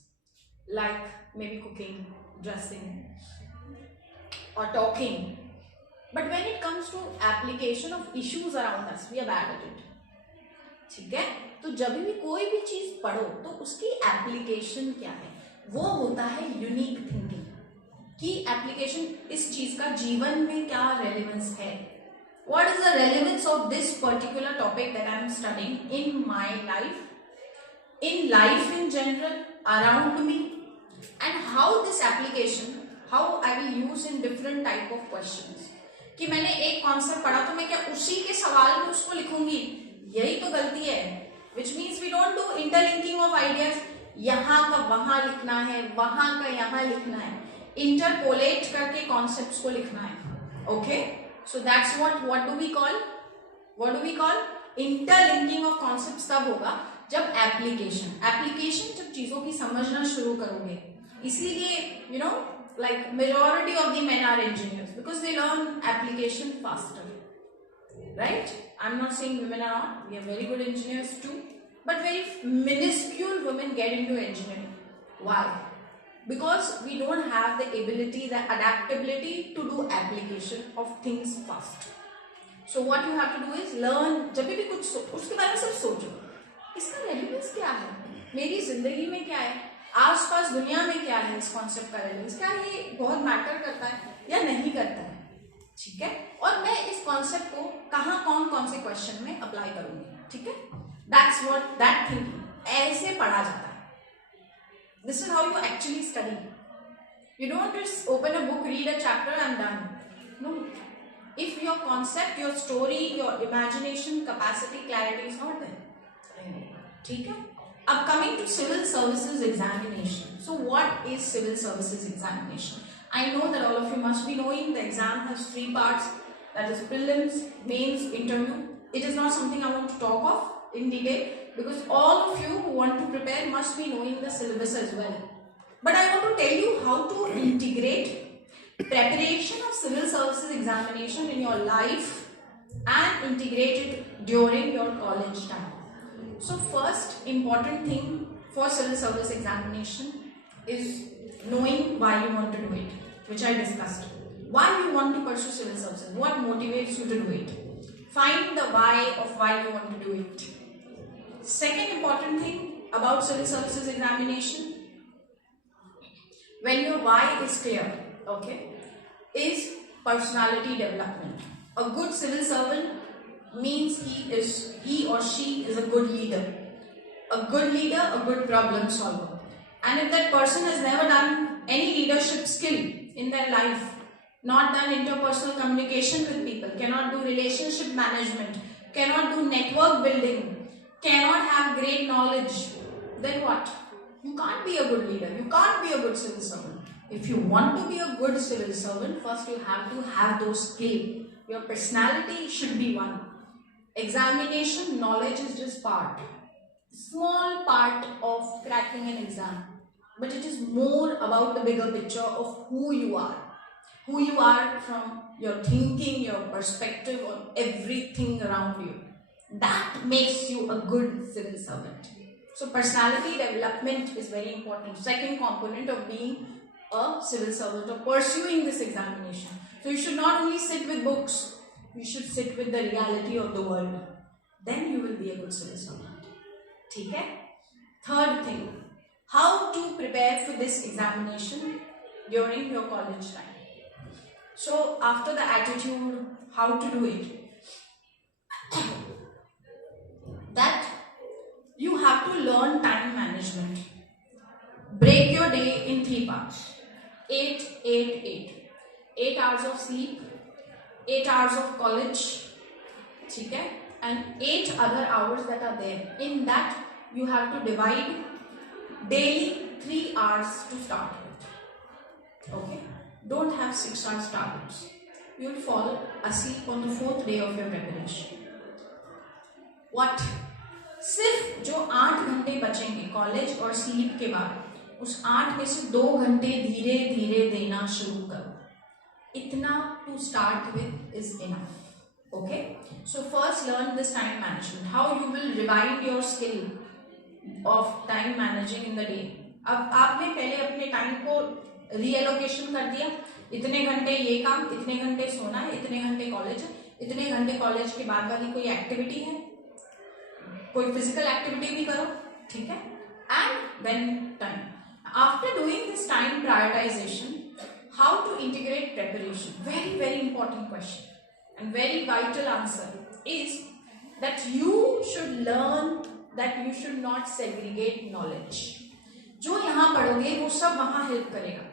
like maybe cooking, dressing, or talking. But when it comes to application of issues around us, we are bad at it. ठीक है. तो जब भी कोई भी चीज पढ़ो तो उसकी एप्लीकेशन क्या है, वो होता है यूनिक थिंकिंग. कि एप्लीकेशन इस चीज का जीवन में क्या रेलेवेंस है. What is the relevance of this particular topic that I am studying in my life, in life in general, around me, and how this application, how I will use in different type of questions. कि मैंने एक concept पढ़ा तो मैं क्या उसी के सवाल में उसको लिखूंगी, यही तो गलती है. Which means we don't do interlinking of ideas. यहाँ का वहां लिखना है, वहां का यहाँ लिखना है, इंटरपोलेट करके कॉन्सेप्ट्स को लिखना है. Okay. So that's what do we call interlinking of concepts. तब होगा जब एप्लीकेशन जब चीजों की समझना शुरू करोगे. इसीलिए you know, like majority of the men are engineers because they learn application faster, right? I'm not saying women are not, we are very good engineers too, but very minuscule women get into engineering. Why? Because we don't have the ability, the adaptability to do application of things fast. So what you have to do is learn. जब भी कुछ उसके बारे में सिर्फ सोचो, इसका relevance क्या है, मेरी जिंदगी में क्या है, आसपास दुनिया में क्या है, इस कॉन्सेप्ट का रेलेवेंस क्या है, ये बहुत मैटर करता है या नहीं करता है. ठीक है. और मैं इस कॉन्सेप्ट को कहाँ कौन से क्वेश्चन में अप्लाई करूंगी. ठीक है. दैट्स व्हाट दैट थिंकिंग ऐसे पढ़ा जाता है. This is how you actually study. You don't just open a book, read a chapter and done. No. If your concept, your story, your imagination, capacity, clarity is not there. ठीक है. अब coming to civil services examination. So what is civil services examination? I know that all of you must be knowing the exam has 3 parts. That is prelims, mains, interview. It is not something I want to talk of in detail, because all of you who want to prepare must be knowing the syllabus as well. But I want to tell you how to integrate preparation of civil services examination in your life and integrate it during your college time. So first important thing for civil service examination is knowing why you want to do it, which I discussed. Why you want to pursue civil services, what motivates you to do it. Find the why of why you want to do it. Second important thing about civil services examination, when your why is clear, okay, is personality development. A good civil servant means he or she is a good leader. A good leader, a good problem solver. And if that person has never done any leadership skill in their life, not done interpersonal communication with people, cannot do relationship management, cannot do network building, cannot have great knowledge, then what? You can't be a good leader. You can't be a good civil servant. If you want to be a good civil servant, first you have to have those skills. Your personality should be one. Examination knowledge is just part, small part of cracking an exam, but it is more about the bigger picture of who you are from your thinking, your perspective on everything around you. That makes you a good civil servant. So personality development is very important. Second component of being a civil servant or pursuing this examination. So you should not only sit with books, you should sit with the reality of the world. Then you will be a good civil servant. Okay? Third thing, how to prepare for this examination during your college time. So after the attitude, how to do it. That you have to learn time management. Break your day in 3 parts. 8, 8, 8. 8 hours of sleep, 8 hours of college, ठीक है, and 8 other hours that are there. In that you have to divide daily 3 hours to start with. Okay, don't have 6 hours targets. You will fall asleep on the 4th day of your preparation. What? सिर्फ जो 8 घंटे बचेंगे college और sleep के बाद, उस 8 में से 2 घंटे धीरे धीरे देना शुरू करो. इतना to start with is enough. Okay, so first learn this time management, how you will revive your skill of time managing in the day. अब आपने पहले अपने टाइम को रीएलोकेशन कर दिया, इतने घंटे ये काम, इतने घंटे सोना है, इतने घंटे कॉलेज है, इतने घंटे कॉलेज के बाद वाली कोई एक्टिविटी है, कोई फिजिकल एक्टिविटी भी करो, ठीक है, and then time. After doing this time prioritization, how to integrate preparation, very very important question and very vital answer is that you should learn that you should not segregate knowledge. जो यहाँ पढ़ोगे वो सब वहाँ help करेगा,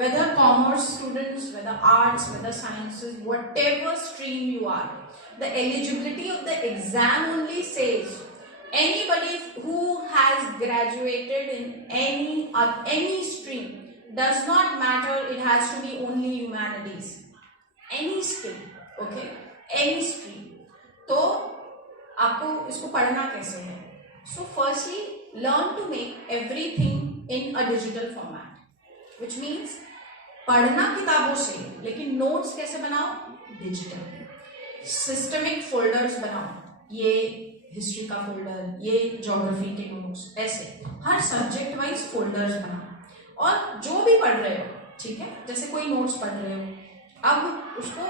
whether commerce students, whether arts, whether sciences, whatever stream you are. The eligibility of the exam only says anybody who has graduated in any stream, does not matter, it has to be only humanities, any stream, okay, any stream. तो आपको इसको पढ़ना कैसे है? So firstly learn to make everything in a digital format, which means पढ़ना किताबों से, लेकिन नोट्स कैसे बनाओ? डिजिटल. सिस्टमिक फोल्डर्स बनाओ, ये हिस्ट्री का फोल्डर, ये ज्योग्राफी के नोट्स, ऐसे हर सब्जेक्ट वाइज फोल्डर्स बनाओ. और जो भी पढ़ रहे हो, ठीक है, जैसे कोई नोट्स पढ़ रहे हो, अब उसको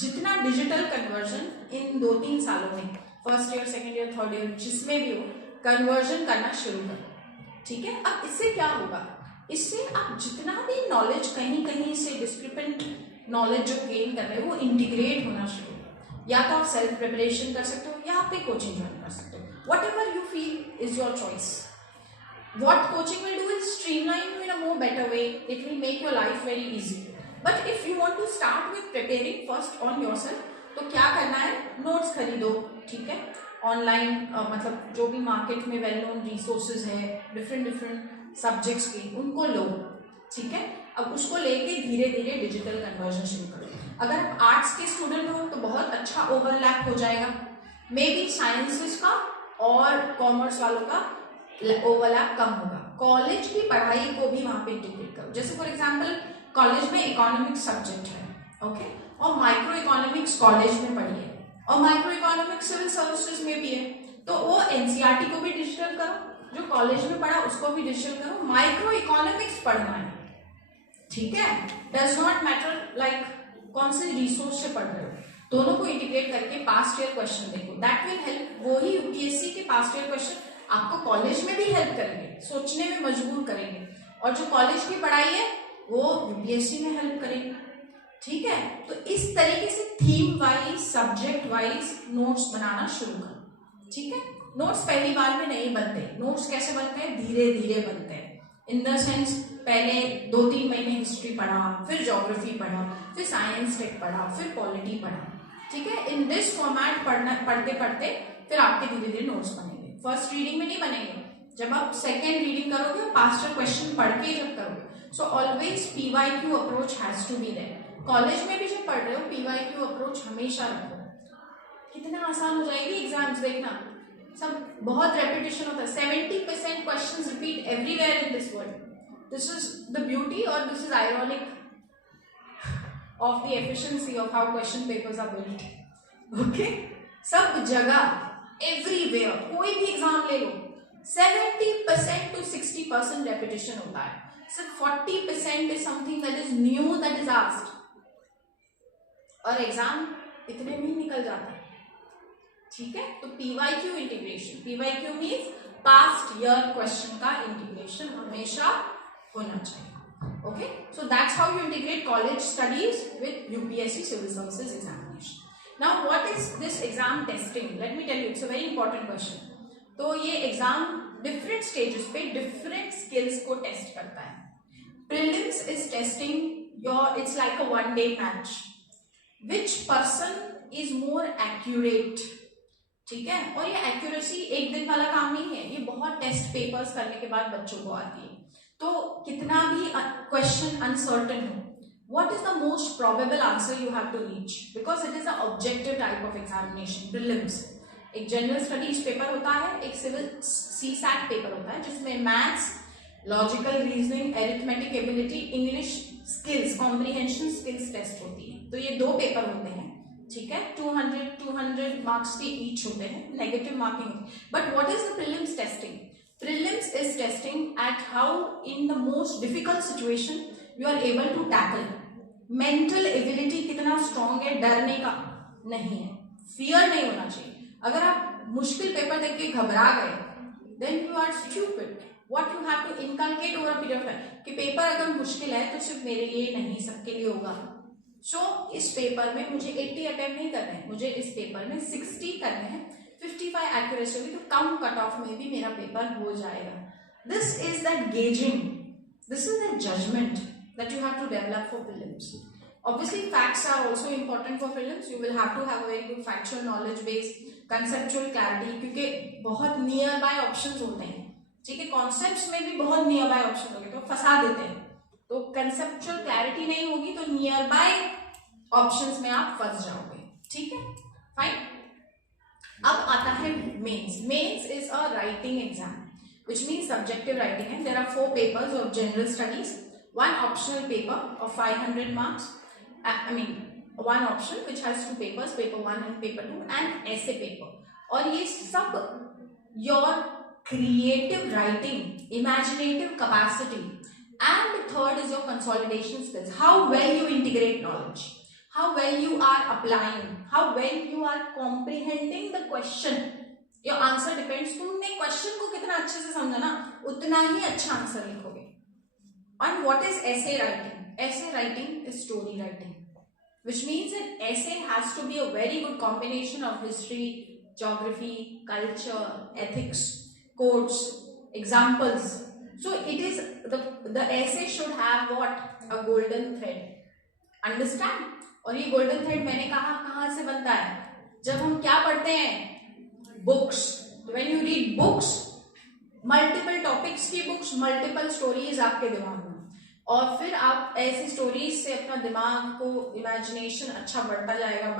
जितना डिजिटल कन्वर्जन इन 2-3 सालों में, first year, second year, third year, जिसमें भी हो, कन्वर्जन करना शुरू करो, ठीक है. अब इससे क्या होगा? इससे आप जितना भी नॉलेज कहीं कहीं से डिस्क्रिपेंट नॉलेज जो गेन कर रहे हो वो इंटीग्रेट होना शुरू हो. या तो आप सेल्फ प्रिपरेशन कर सकते हो या आप एक कोचिंग ज्वाइन कर सकते हो. What ever you feel is your choice. What coaching will do is streamline you in a more better way. It will make your life very easy. But if you want to start with preparing first on yourself, तो क्या करना है? Notes खरीदो, ठीक है, online, मतलब जो भी मार्केट में वेल नोन रिसोर्सेज है डिफरेंट सब्जेक्ट्स के, उनको लो, ठीक है. अब उसको लेके धीरे धीरे डिजिटल कन्वर्जन शुरू करो. अगर आप आर्ट्स के स्टूडेंट हो तो बहुत अच्छा ओवरलैप हो जाएगा, मे बी साइंसेस का और कॉमर्स वालों का ओवरलैप कम होगा. कॉलेज की पढ़ाई को भी वहां पे इंटीग्रेट करो. जैसे फॉर एग्जांपल कॉलेज में इकोनॉमिक्स सब्जेक्ट है, ओके, और माइक्रो इकोनॉमिक्स कॉलेज में पढ़ी है, और माइक्रो इकोनॉमिक्स सिविल सर्विसेज में भी है, तो वो एनसीईआरटी को भी डिजिटल करो, जो कॉलेज में पढ़ा उसको भी डिजिटल करो. माइक्रो इकोनॉमिक्स पढ़ना है, ठीक है, डज नॉट मैटर लाइक कौन से रिसोर्स से पढ़ रहे हो, दोनों को इंटीग्रेट करके पास्ट ईयर क्वेश्चन देखो. That will help. वही यूपीएससी के पास्ट ईयर क्वेश्चन आपको कॉलेज में भी हेल्प करेंगे, सोचने में मजबूर करेंगे, और जो कॉलेज की पढ़ाई है वो यूपीएससी में हेल्प करेंगे, ठीक है. तो इस तरीके से theme wise, subject wise notes बनाना शुरू करो, ठीक है. नोट्स पहली बार में नहीं बनते. नोट्स कैसे बनते हैं? धीरे धीरे बनते हैं. इन द सेंस पहले 2-3 महीने हिस्ट्री पढ़ा, फिर ज्योग्राफी पढ़ा, फिर साइंस टेक पढ़ा, फिर पॉलिटी पढ़ा, ठीक है. इन दिस फॉर्मेट पढ़ते पढ़ते फिर आपके धीरे धीरे नोट्स बनेंगे. फर्स्ट रीडिंग में नहीं बनेंगे, जब आप सेकेंड रीडिंग करोगे, पास्ट ईयर क्वेश्चन पढ़ के जब करोगे. So always PYQ approach has to be there. College में भी जब पढ़ रहे हो पीवाईक्यू अप्रोच हमेशा रखो. कितना आसान हो जाएगी एग्जाम्स, देखना. सब बहुत रेपिटेशन होता है. 70% questions repeat everywhere in this world. This is the beauty और this is ironic of the efficiency of how question papers are built. Okay, सब जगह, एवरीवेयर, कोई भी एग्जाम ले लो, 70% to 60% रेपिटेशन होता है. सिर्फ 40% is something that is new, that is asked, और एग्जाम इतने में ही निकल जाता है, ठीक है. तो PYQ integration, PYQ means past year question का इंटीग्रेशन हमेशा होना चाहिए. Okay, so that's how you integrate college studies with UPSC civil services examination. Now what is this exam testing? Let me tell you, it's a very important question. तो ये exam different stages पे different skills को test करता है. Prelims is testing your, it's like a one day match. Which person is more accurate, ठीक है। और ये एक्यूरेसी एक दिन वाला काम नहीं है, ये बहुत टेस्ट पेपर्स करने के बाद बच्चों को आती है। तो कितना भी क्वेश्चन अनसर्टन हो, what is the most probable answer you have to reach, because it is an objective type of examination, prelims। एक जनरल स्टडीज पेपर होता है, एक सिविल सीसैट पेपर होता है जिसमें maths, logical reasoning, arithmetic ability, English skills, comprehension skills test होती है। तो ये दो पेपर होते हैं, ठीक है। 200 मार्क्स के ईच होते हैं, negative marking. But what is the prelims testing? Prelims is testing at how in the most difficult situation you are able to tackle. Mental ability कितना स्ट्रांग है, डरने का नहीं है, फियर नहीं होना चाहिए। अगर आप मुश्किल पेपर देख के घबरा गए, then you are stupid. What you have to inculcate over a period of time कि पेपर अगर मुश्किल है तो सिर्फ मेरे लिए नहीं, सबके लिए होगा। सो इस पेपर में मुझे 80 अटेम्प्ट नहीं करने हैं, मुझे इस पेपर में 60 करने हैं। 55 एक्यूरेसी होगी तो कम कट ऑफ में भी मेरा पेपर हो जाएगा। This is that gauging, this is that judgement that you have to develop for prelims. Obviously facts are also important for prelims. You will have to have a very good factual knowledge base, conceptual clarity, क्योंकि बहुत near by options होते हैं, ठीक है। Concepts में भी बहुत near by option होंगे तो फंसा देते हैं। तो कंसेप्चुअल क्लैरिटी नहीं होगी तो नियर बाय ऑप्शंस में आप फंस जाओगे, ठीक है, फाइन। अब आता है mains. Mains is a writing exam which means subjective writing, and there are 4 papers of general studies, one optional paper of 500 marks, I mean one option which has 2 papers, paper 1 and paper 2, and essay paper। और ये सब your creative writing, imaginative capacity, and third is your consolidation skills, how well you integrate knowledge, how well you are applying, how well you are comprehending the question। Your answer depends, तुमने question को कितना अच्छे से समझा ना, उतना ही अच्छा answer लिखोगे। And what is essay writing? Essay writing is story writing, which means an essay has to be a very good combination of history, geography, culture, ethics, quotes, examples. So it is the essay should have what? A golden thread. Understand? और ये golden thread मैंने कहाँ से बनता है? जब हम क्या पढ़ते हैं? Books. When you read books, multiple topics की बुक्स, मल्टीपल स्टोरीज आपके दिमाग में, और फिर आप ऐसी स्टोरीज से अपना दिमाग को इमेजिनेशन अच्छा बढ़ता जाएगा।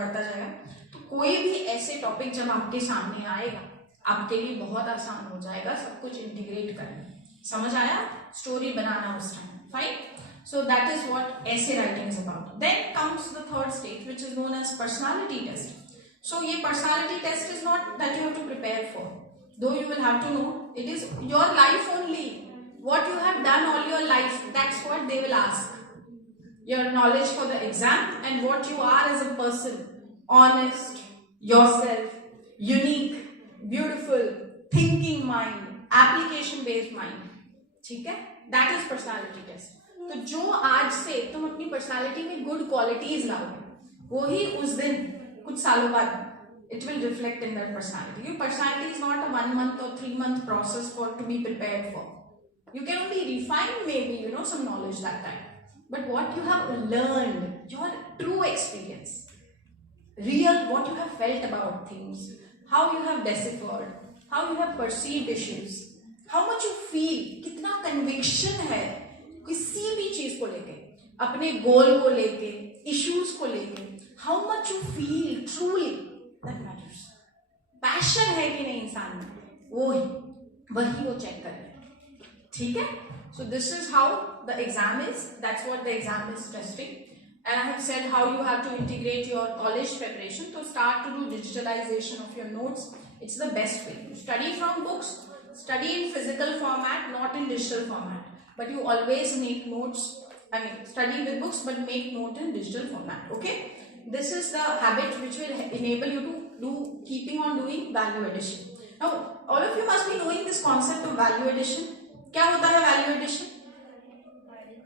तो कोई भी ऐसे टॉपिक जब आपके सामने आएगा आपके लिए बहुत आसान हो जाएगा सब कुछ इंटीग्रेट करना। समझ आया? स्टोरी बनाना उस time, fine. So that is what essay writing is about. Then comes the third stage, which is known as personality test. So ये personality test is not that you have to prepare for, though you will have to know, it is your life only, what you have done all your life, that's what they will ask. Your knowledge for the exam and what you are as a person, honest, yourself, unique, beautiful, thinking mind, application based mind, ठीक है, that is personality test. तो जो आज से तुम अपनी personality में good qualities लाओगे वो ही उस दिन कुछ सालों बाद it will reflect in that personality. Your personality is not a 1 month or 3 month process for to be prepared for. You can only refine maybe some knowledge that time, but what you have learned, your true experience, real what you have felt about things, how you have deciphered, how you have perceived issues, how much you feel, कितना conviction है किसी भी चीज को लेके, अपने गोल को लेके, इश्यूज को लेके, how much you feel truly, that matters. Passion है कि नहीं इंसान में, वही वो चेक कर रहे हैं, ठीक है। So this is how the exam is, that's what the exam is testing. And I have said how you have to integrate your college preparation to start to do digitalization of your notes. It's the best way. You study from books, study in physical format, not in digital format, but you always make notes, study with books but make note in digital format, okay. This is the habit which will enable you to keeping on doing value addition. Now all of you must be knowing this concept of value addition. क्या होता है value addition?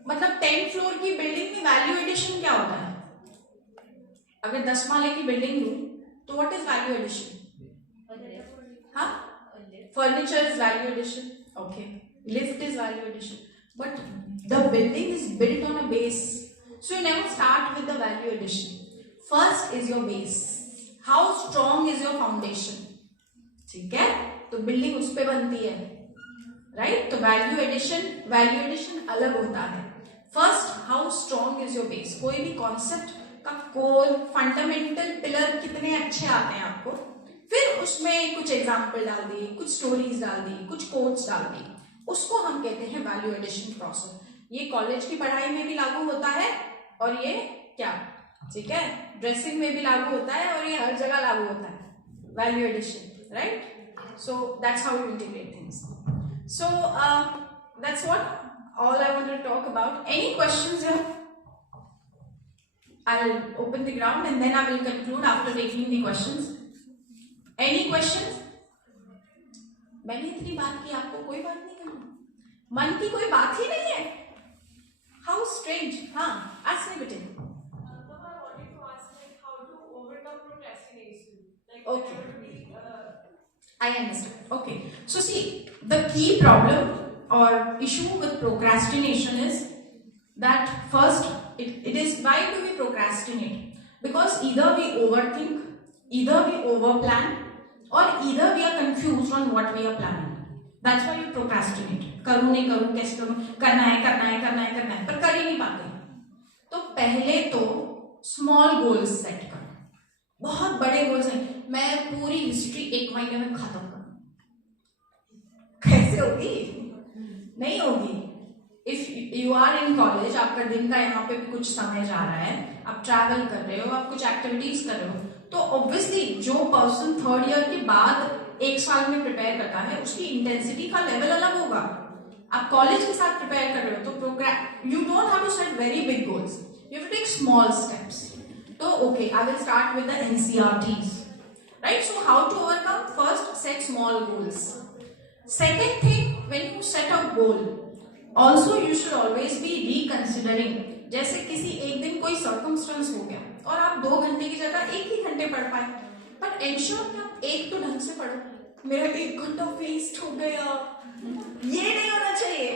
मतलब 10th floor की building में value addition क्या होता है? अगर 10 माले की बिल्डिंग लूं तो व्हाट इज वैल्यू एडिशन? हाँ, furniture is value addition, okay, lift is value addition, but the building is built on a base, so you never start with the value addition. First is your base, how strong is your foundation, ठीक है, तो building उस पे बनती है, right. तो value addition अलग होता है। First, how strong is your base, कोई भी कॉन्सेप्ट का कोर फंडामेंटल पिलर कितने अच्छे आते हैं आपको, फिर उसमें कुछ एग्जाम्पल डाल दिए, कुछ स्टोरीज डाल दी, कुछ कोट्स डाल दी, उसको हम कहते हैं वैल्यू एडिशन प्रोसेस। ये कॉलेज की पढ़ाई में भी लागू होता है और ये क्या, ठीक है, ड्रेसिंग में भी लागू होता है और ये हर जगह लागू होता है, value addition, right. So that's how you integrate things. So that's what all I wanted to talk about. Any questions here? I'll open the ground and then I will conclude after taking the questions. Any questions? मैंने इतनी बात की, आपको कोई बात नहीं करनी, मन की कोई बात ही नहीं है? How strange. हाँ, ask me बेटे. I wanted to ask like how to overcome procrastination. Like Okay. whenever we, I understand. Okay. So see, the key problem or issue with procrastination is that first, it is why do we procrastinate? Because either we overthink, either we overplan, or either we are confused on what we are planning. That's why you procrastinate. करूँ नहीं करूँ, कैसे करूँ, करना है, पर कर ही नहीं पाते। तो पहले तो स्मॉल गोल्स सेट करो, बहुत बड़े गोल्स हैं, मैं पूरी हिस्ट्री 1 महीने में खत्म करूं, कैसे होगी? नहीं होगी। If you are in college, आपका दिन का यहाँ पे भी कुछ समय जा रहा है, आप ट्रैवल कर रहे हो, आप कुछ एक्टिविटीज कर रहे हो, तो ऑब्वियसली जो पर्सन 3rd ईयर के बाद 1 साल में प्रिपेयर करता है, उसकी इंटेंसिटी का लेवल अलग होगा। आप कॉलेज के साथ प्रिपेयर कर रहे हो तो you don't have to set very big goals, you have to take small steps. तो okay, I will start with the NCRTs, right? So how to overcome? First, set small goals. Second thing, when you set a goal, also you should always be reconsidering. जैसे किसी एक दिन कोई circumstance हो गया और आप 2 घंटे की जगह 1 ही घंटे पढ़ पाए, but ensure कि आप एक तो ढंग से पढ़ो। मेरा 1 घंटा वेस्ट हो गया, ये नहीं होना चाहिए।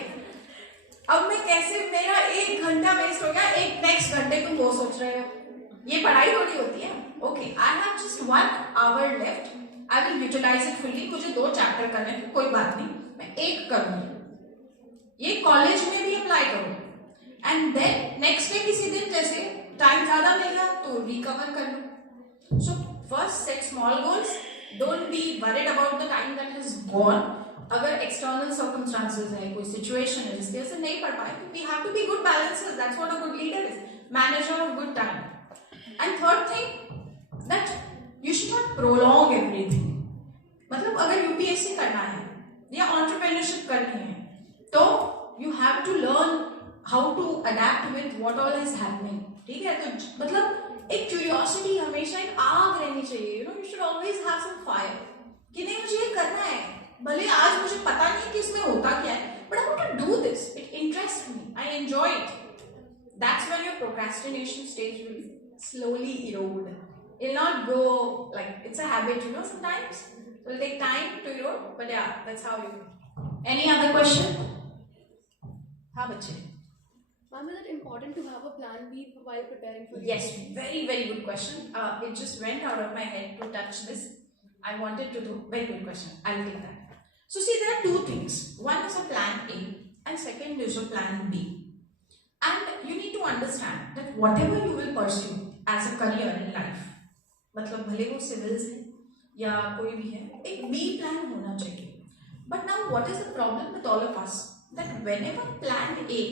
अब मैं कैसे, मेरा 1 घंटा वेस्ट हो गया, एक नेक्स्ट घंटे तुम वो सोच रहे हो, ये पढ़ाई थोड़ी होती है। Okay, I have just 1 hour left, I will utilize it fully. मुझे 2 चैप्टर करने हैं, कोई बात नहीं, मैं 1 करूंगी। ये कॉलेज में भी अप्लाई करूँ, एंड देन नेक्स्ट डे किसी दिन जैसे टाइम ज्यादा मिलेगा तो रिकवर कर लो। So first set small goals, don't be worried about the time that has gone. अगर एक्सटर्नल सर्कमस्टांसेस है, कोई सिचुएशन है जिसकी वजह से नहीं पढ़ पाए, we have to be good balancers, that's what a good leader is, manager of good time. And third thing, that you should not prolong everything. मतलब अगर UPSC करना है या entrepreneurship करनी है, तो you have to learn how to adapt with what all is happening. ठीक है, तो मतलब एक curiosity, हमेशा एक आग रहनी चाहिए। You know, you should always have some fire. कि नहीं, मुझे ये करना है, भले आज मुझे पता नहीं कि इसमें होता क्या है, but I want to do this. It interests me. I enjoy it. That's when your procrastination stage will slowly erode. It'll not go like it's a habit, you know, sometimes. So it'll take time to erode, but yeah, that's how you. Any other question? हाँ बच्चे. ma'am, is it important to have a plan B while preparing for Yes, very very good question. It just went out of my head to touch this. I wanted to do very good question. I'll take that. So see, there are 2 things. One is a plan A, and second is a plan B. And you need to understand that whatever you will pursue as a career in life, मतलब भले वो civils है या कोई भी है, एक B plan होना चाहिए। But now what is the problem with all of us? That whenever plan A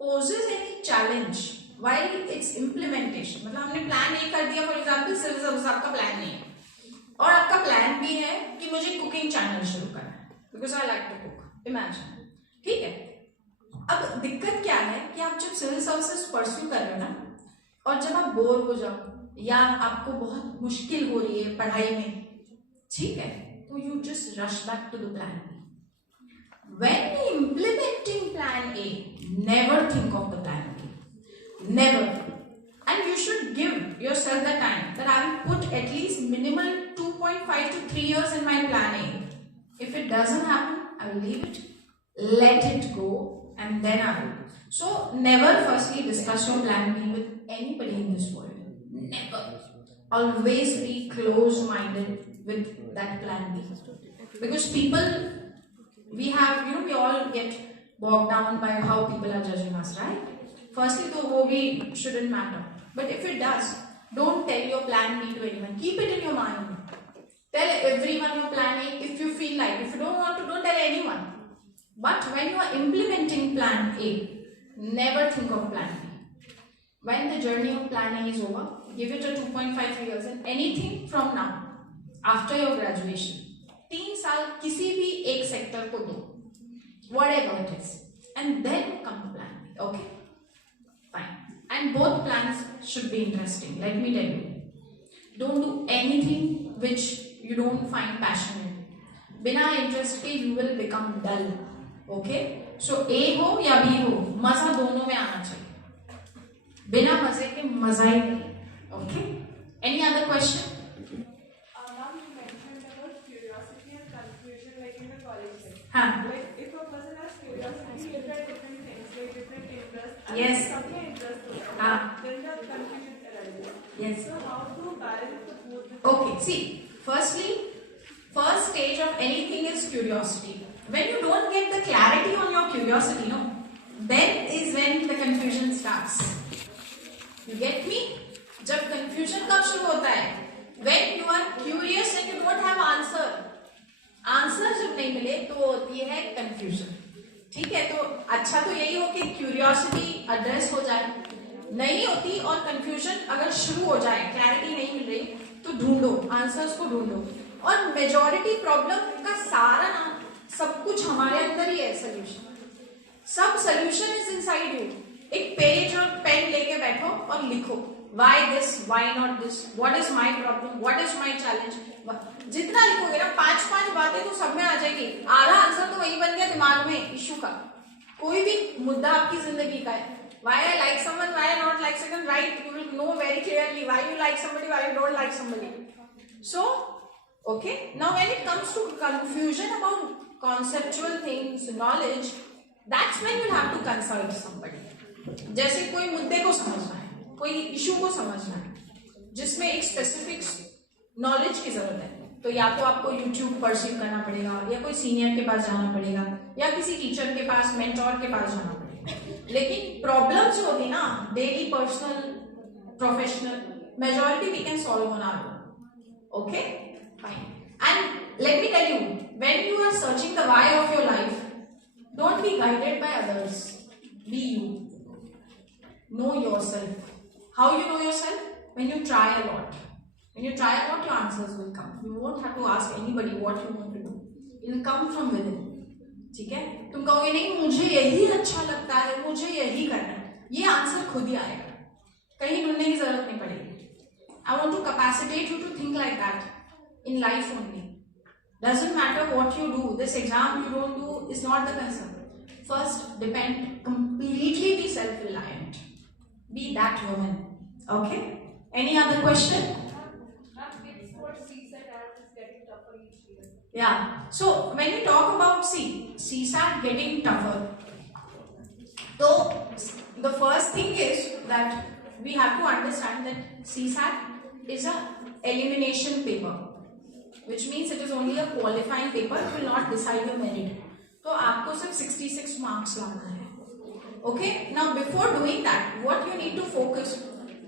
poses any challenge while its implementation, मतलब हमने plan A कर दिया, for example सिविल सर्विस आपका प्लान नहीं है और आपका प्लान B है कि मुझे कुकिंग चैनल शुरू करना है, because I like to cook, imagine, ठीक है। अब दिक्कत क्या है कि आप जब सिविल सर्विसेज परस्यू कर रहे हो ना, और जब आप बोर हो जाओ या आपको बहुत मुश्किल हो रही है पढ़ाई में, ठीक है, तो you just rush back to the plan B. When implementing plan A, never think of the plan B, never. And you should give yourself the time that I will put at least minimal 2.5 to 3 years in my plan A. If it doesn't happen, I will leave it, let it go, and then I will. So never firstly discuss your plan B with anybody in this world. never. Always be close-minded with that plan B. Because people, we have, we all get bogged down by how people are judging us, right? Firstly, though, wo bhi shouldn't matter. But if it does, don't tell your plan B to anyone. Keep it in your mind. Tell everyone your plan A if you feel like. If you don't want to, don't tell anyone. But when you are implementing plan A, never think of plan B. When the journey of plan A is over, give it a 2.5 years and anything from now, after your graduation, 3 साल किसी भी एक sector को दो, whatever it is, and then come to plan B. Okay, fine. And both plans should be interesting. Let me tell you, don't do anything which you don't find passionate. बिना interest के you will become dull. Okay, so A हो या B हो, मजा दोनों में आना चाहिए. बिना मजे के मजा ही नहीं. Okay, any other question? Ma'am, you mentioned about curiosity and confusion like in the college life. हाँ. Like if a person has curiosity, he try different things, like different interests, and Yes. something interest to them, हाँ. then the confusion arises. Yes. So how to balance the both? Okay, see, firstly, first stage of anything is curiosity. When you don't get the clarity on your curiosity, no, then is when the confusion starts. You get me? जब confusion कब शुरू होता है? When you are curious and you don't have answer. Answer जब नहीं मिले तो होती है confusion. ठीक है, तो अच्छा तो यही हो कि curiosity address हो जाए. नहीं होती और confusion अगर शुरू हो जाए, clarity नहीं मिल रही, तो ढूंढो, answers को ढूंढो. और majority problem का सारा ना सब कुछ हमारे अंदर ही है solution. सब solution is inside you. एक पेज और पेन लेके बैठो और लिखो. Why this? Why not this? What is my problem? What is my challenge? जितना लिखोगे ना 5 बातें तो सब में आ जाएगी. आधा आंसर तो वही बन गया दिमाग में इशू का. कोई भी मुद्दा आपकी जिंदगी का है. Why I like someone? Why I not like someone? Right? You will know very clearly why you like somebody, why you don't like somebody. So, okay. Now when it comes to confusion about conceptual things, knowledge, that's when you have to consult somebody. जैसे कोई मुद्दे को समझना है, कोई issue को समझना है जिसमें एक स्पेसिफिक नॉलेज की जरूरत है, तो या तो आपको YouTube परस्यू करना पड़ेगा, या कोई सीनियर के पास जाना पड़ेगा, या किसी टीचर के पास, मेंटोर के पास जाना पड़ेगा. लेकिन प्रॉब्लम्स जो होती ना, daily, personal, professional, majority we can solve on our own. Okay, fine. And let me tell you, when you are searching the why of your life, don't be guided by others, be you. Know yourself. How you know yourself? When you try a lot. When you try a lot, your answers will come. You won't have to ask anybody what you want to do. It will come from within. ठीक है? तुम कहोगे नहीं मुझे यही अच्छा लगता है, मुझे यही करना है. ये आंसर खुद ही आएगा. कहीं ढूंढने की जरूरत नहीं पड़ेगी. I want to capacitate you to think like that in life only. Doesn't matter what you do. This exam you don't do is not the concern. First, depend completely. Be self-reliant. Be that woman. Okay? Any other question? It's for CSAT as is getting tougher each year. Yeah. So when you talk about CSAT getting tougher, so the first thing is that we have to understand that CSAT is a elimination paper, which means it is only a qualifying paper. It will not decide your merit. तो आपको सिर्फ 66 marks लाना है. Okay, now before doing that, what you need to focus,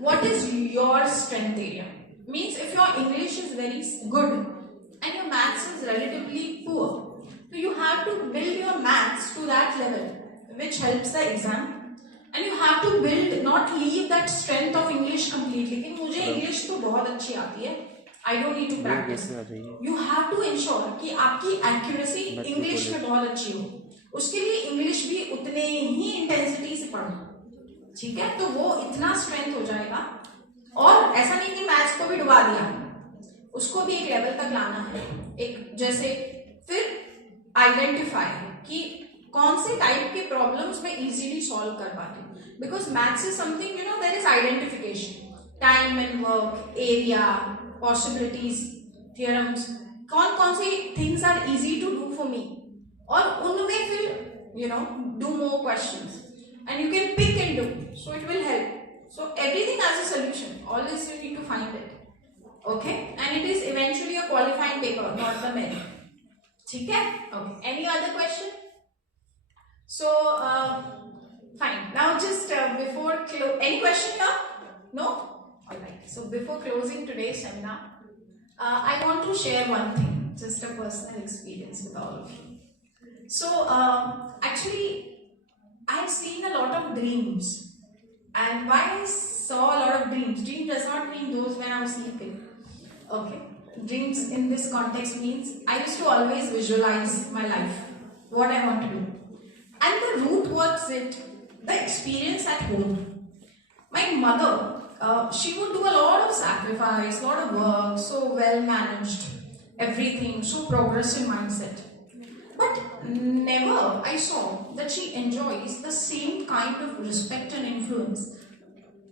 what is your strength area? Means if your English is very good and your maths is relatively poor, so you have to build your maths to that level, which helps the exam. And you have to build, not leave that strength of English completely. कि मुझे English तो बहुत अच्छी आती है, I don't need to practice. You have to ensure कि आपकी accuracy English में बहुत अच्छी हो. उसके लिए इंग्लिश भी उतने ही इंटेंसिटी से पढ़ो. ठीक है, तो वो इतना स्ट्रेंथ हो जाएगा. और ऐसा नहीं कि मैथ्स को भी डुबा दिया, उसको भी एक लेवल तक लाना है. एक जैसे फिर आइडेंटिफाई कि कौन से टाइप के प्रॉब्लम्स में इजीली सॉल्व कर पाते हैं. Because maths is something, you know, there is identification, time and work, area, possibilities, theorems, कौन कौन सी things are easy to do for me, और उनमें फिर, you know, do more questions and you can pick and do, so it will help. So everything has a solution. Always you need to find it. Okay? And it is eventually a qualifying paper, not the merit. Okay? Okay. Any other question? So, fine. Now just before any question here? No? Alright. So before closing today's seminar, I want to share one thing, just a personal experience with all of you. So, actually, I have seen a lot of dreams. And why I saw a lot of dreams? Dream does not mean those when I was sleeping. Okay. Dreams in this context means I used to always visualize my life, what I want to do. And the root was the experience at home. My mother, she would do a lot of sacrifice, a lot of work, so well managed, everything, so progressive mindset. But never I saw that she enjoys the same kind of respect and influence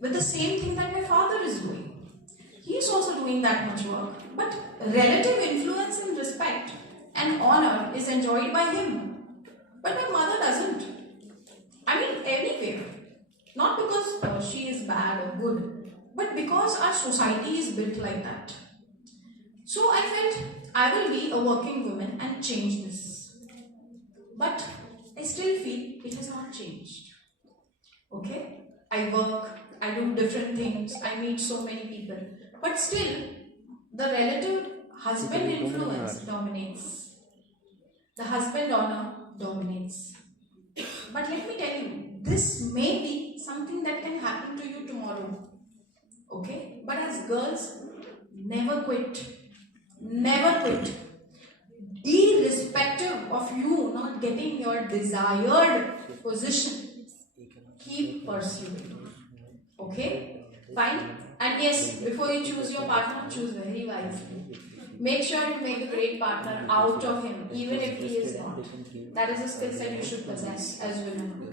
with the same thing that my father is doing. He is also doing that much work, but relative influence and respect and honor is enjoyed by him. But my mother doesn't. I mean, anywhere. Not because she is bad or good, but because our society is built like that. So I felt I will be a working woman and change this. But I still feel it has not changed. Okay? I work, I do different things, I meet so many people. But still, the relative husband influence dominates. The husband honor dominates. But let me tell you, this may be something that can happen to you tomorrow. Okay? But as girls, never quit. Never quit. Irrespective of you not getting your desired position, keep pursuing. Okay? Fine? And yes, before you choose your partner, choose very wisely. Make sure you make a great partner out of him, even if he is not. That is a skill set you should possess as women.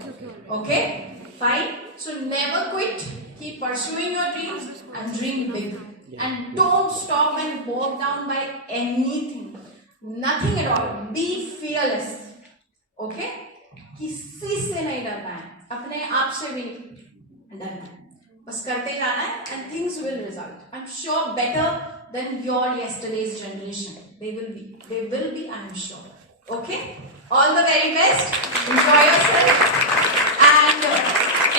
Okay? Fine? So never quit. Keep pursuing your dreams and dream big. And don't stop and bog down by anything. Nothing at all. Be fearless. Okay? किसी से नहीं डरना है. अपने आप से भी डरना है. बस करते जाना है and things will result. I'm sure better than your yesterday's generation. They will be, I'm sure. Okay? All the very best. Enjoy yourself. And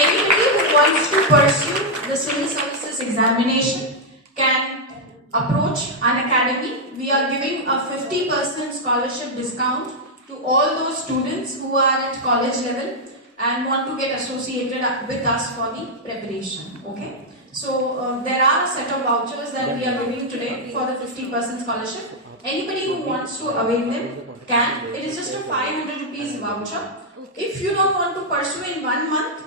anybody who wants to pursue the civil services examination can approach an academy. We are giving a 50% scholarship discount to all those students who are at college level and want to get associated with us for the preparation. Okay? So there are a set of vouchers that we are giving today for the 50% scholarship. Anybody who wants to avail them can. It is just a 500 rupees voucher. If you don't want to pursue in 1 month,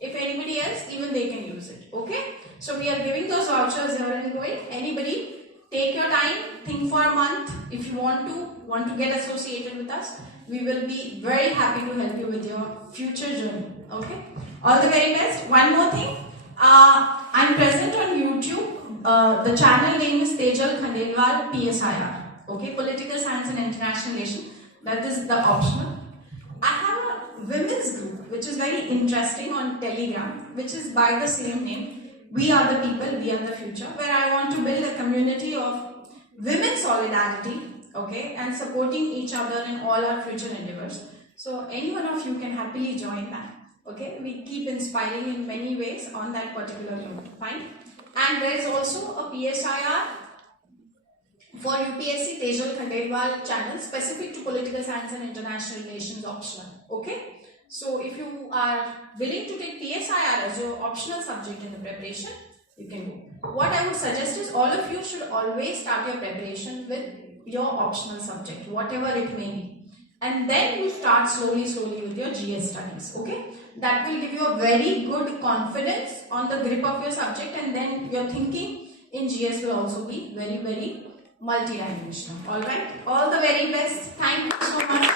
if anybody else, even they can use it. Okay? So we are giving those vouchers here and going. Anybody, take your time, think for a month. If you want to get associated with us, we will be very happy to help you with your future journey. Okay? All the very best. One more thing. I'm present on YouTube. The channel name is Tejal Khandelwal PSIR. Okay? Political Science and International Relations. That is the optional. I have a women's group which is very interesting on Telegram, which is by the same name. We are the people, we are the future, where I want to build a community of women solidarity, okay, and supporting each other in all our future endeavors. So any one of you can happily join that, okay. We keep inspiring in many ways on that particular group, fine. And there is also a PSIR for UPSC Tejal Khandelwal channel specific to political science and international relations optional, okay. So if you are willing to take PSIR as your optional subject in the preparation, you can go. What I would suggest is all of you should always start your preparation with your optional subject, whatever it may be. And then you start slowly with your GS studies, okay? That will give you a very good confidence on the grip of your subject, and then your thinking in GS will also be very, very multi-dimensional. Alright? All the very best. Thank you so much.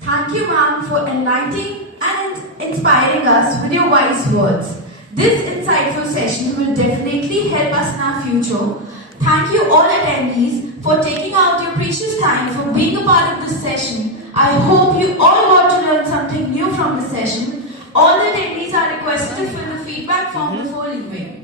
Thank you, ma'am, for enlightening and inspiring us with your wise words. This insightful session will definitely help us in our future. Thank you all attendees for taking out your precious time for being a part of this session. I hope you all got to learn something new from the session. All the attendees are requested to fill the feedback form before leaving.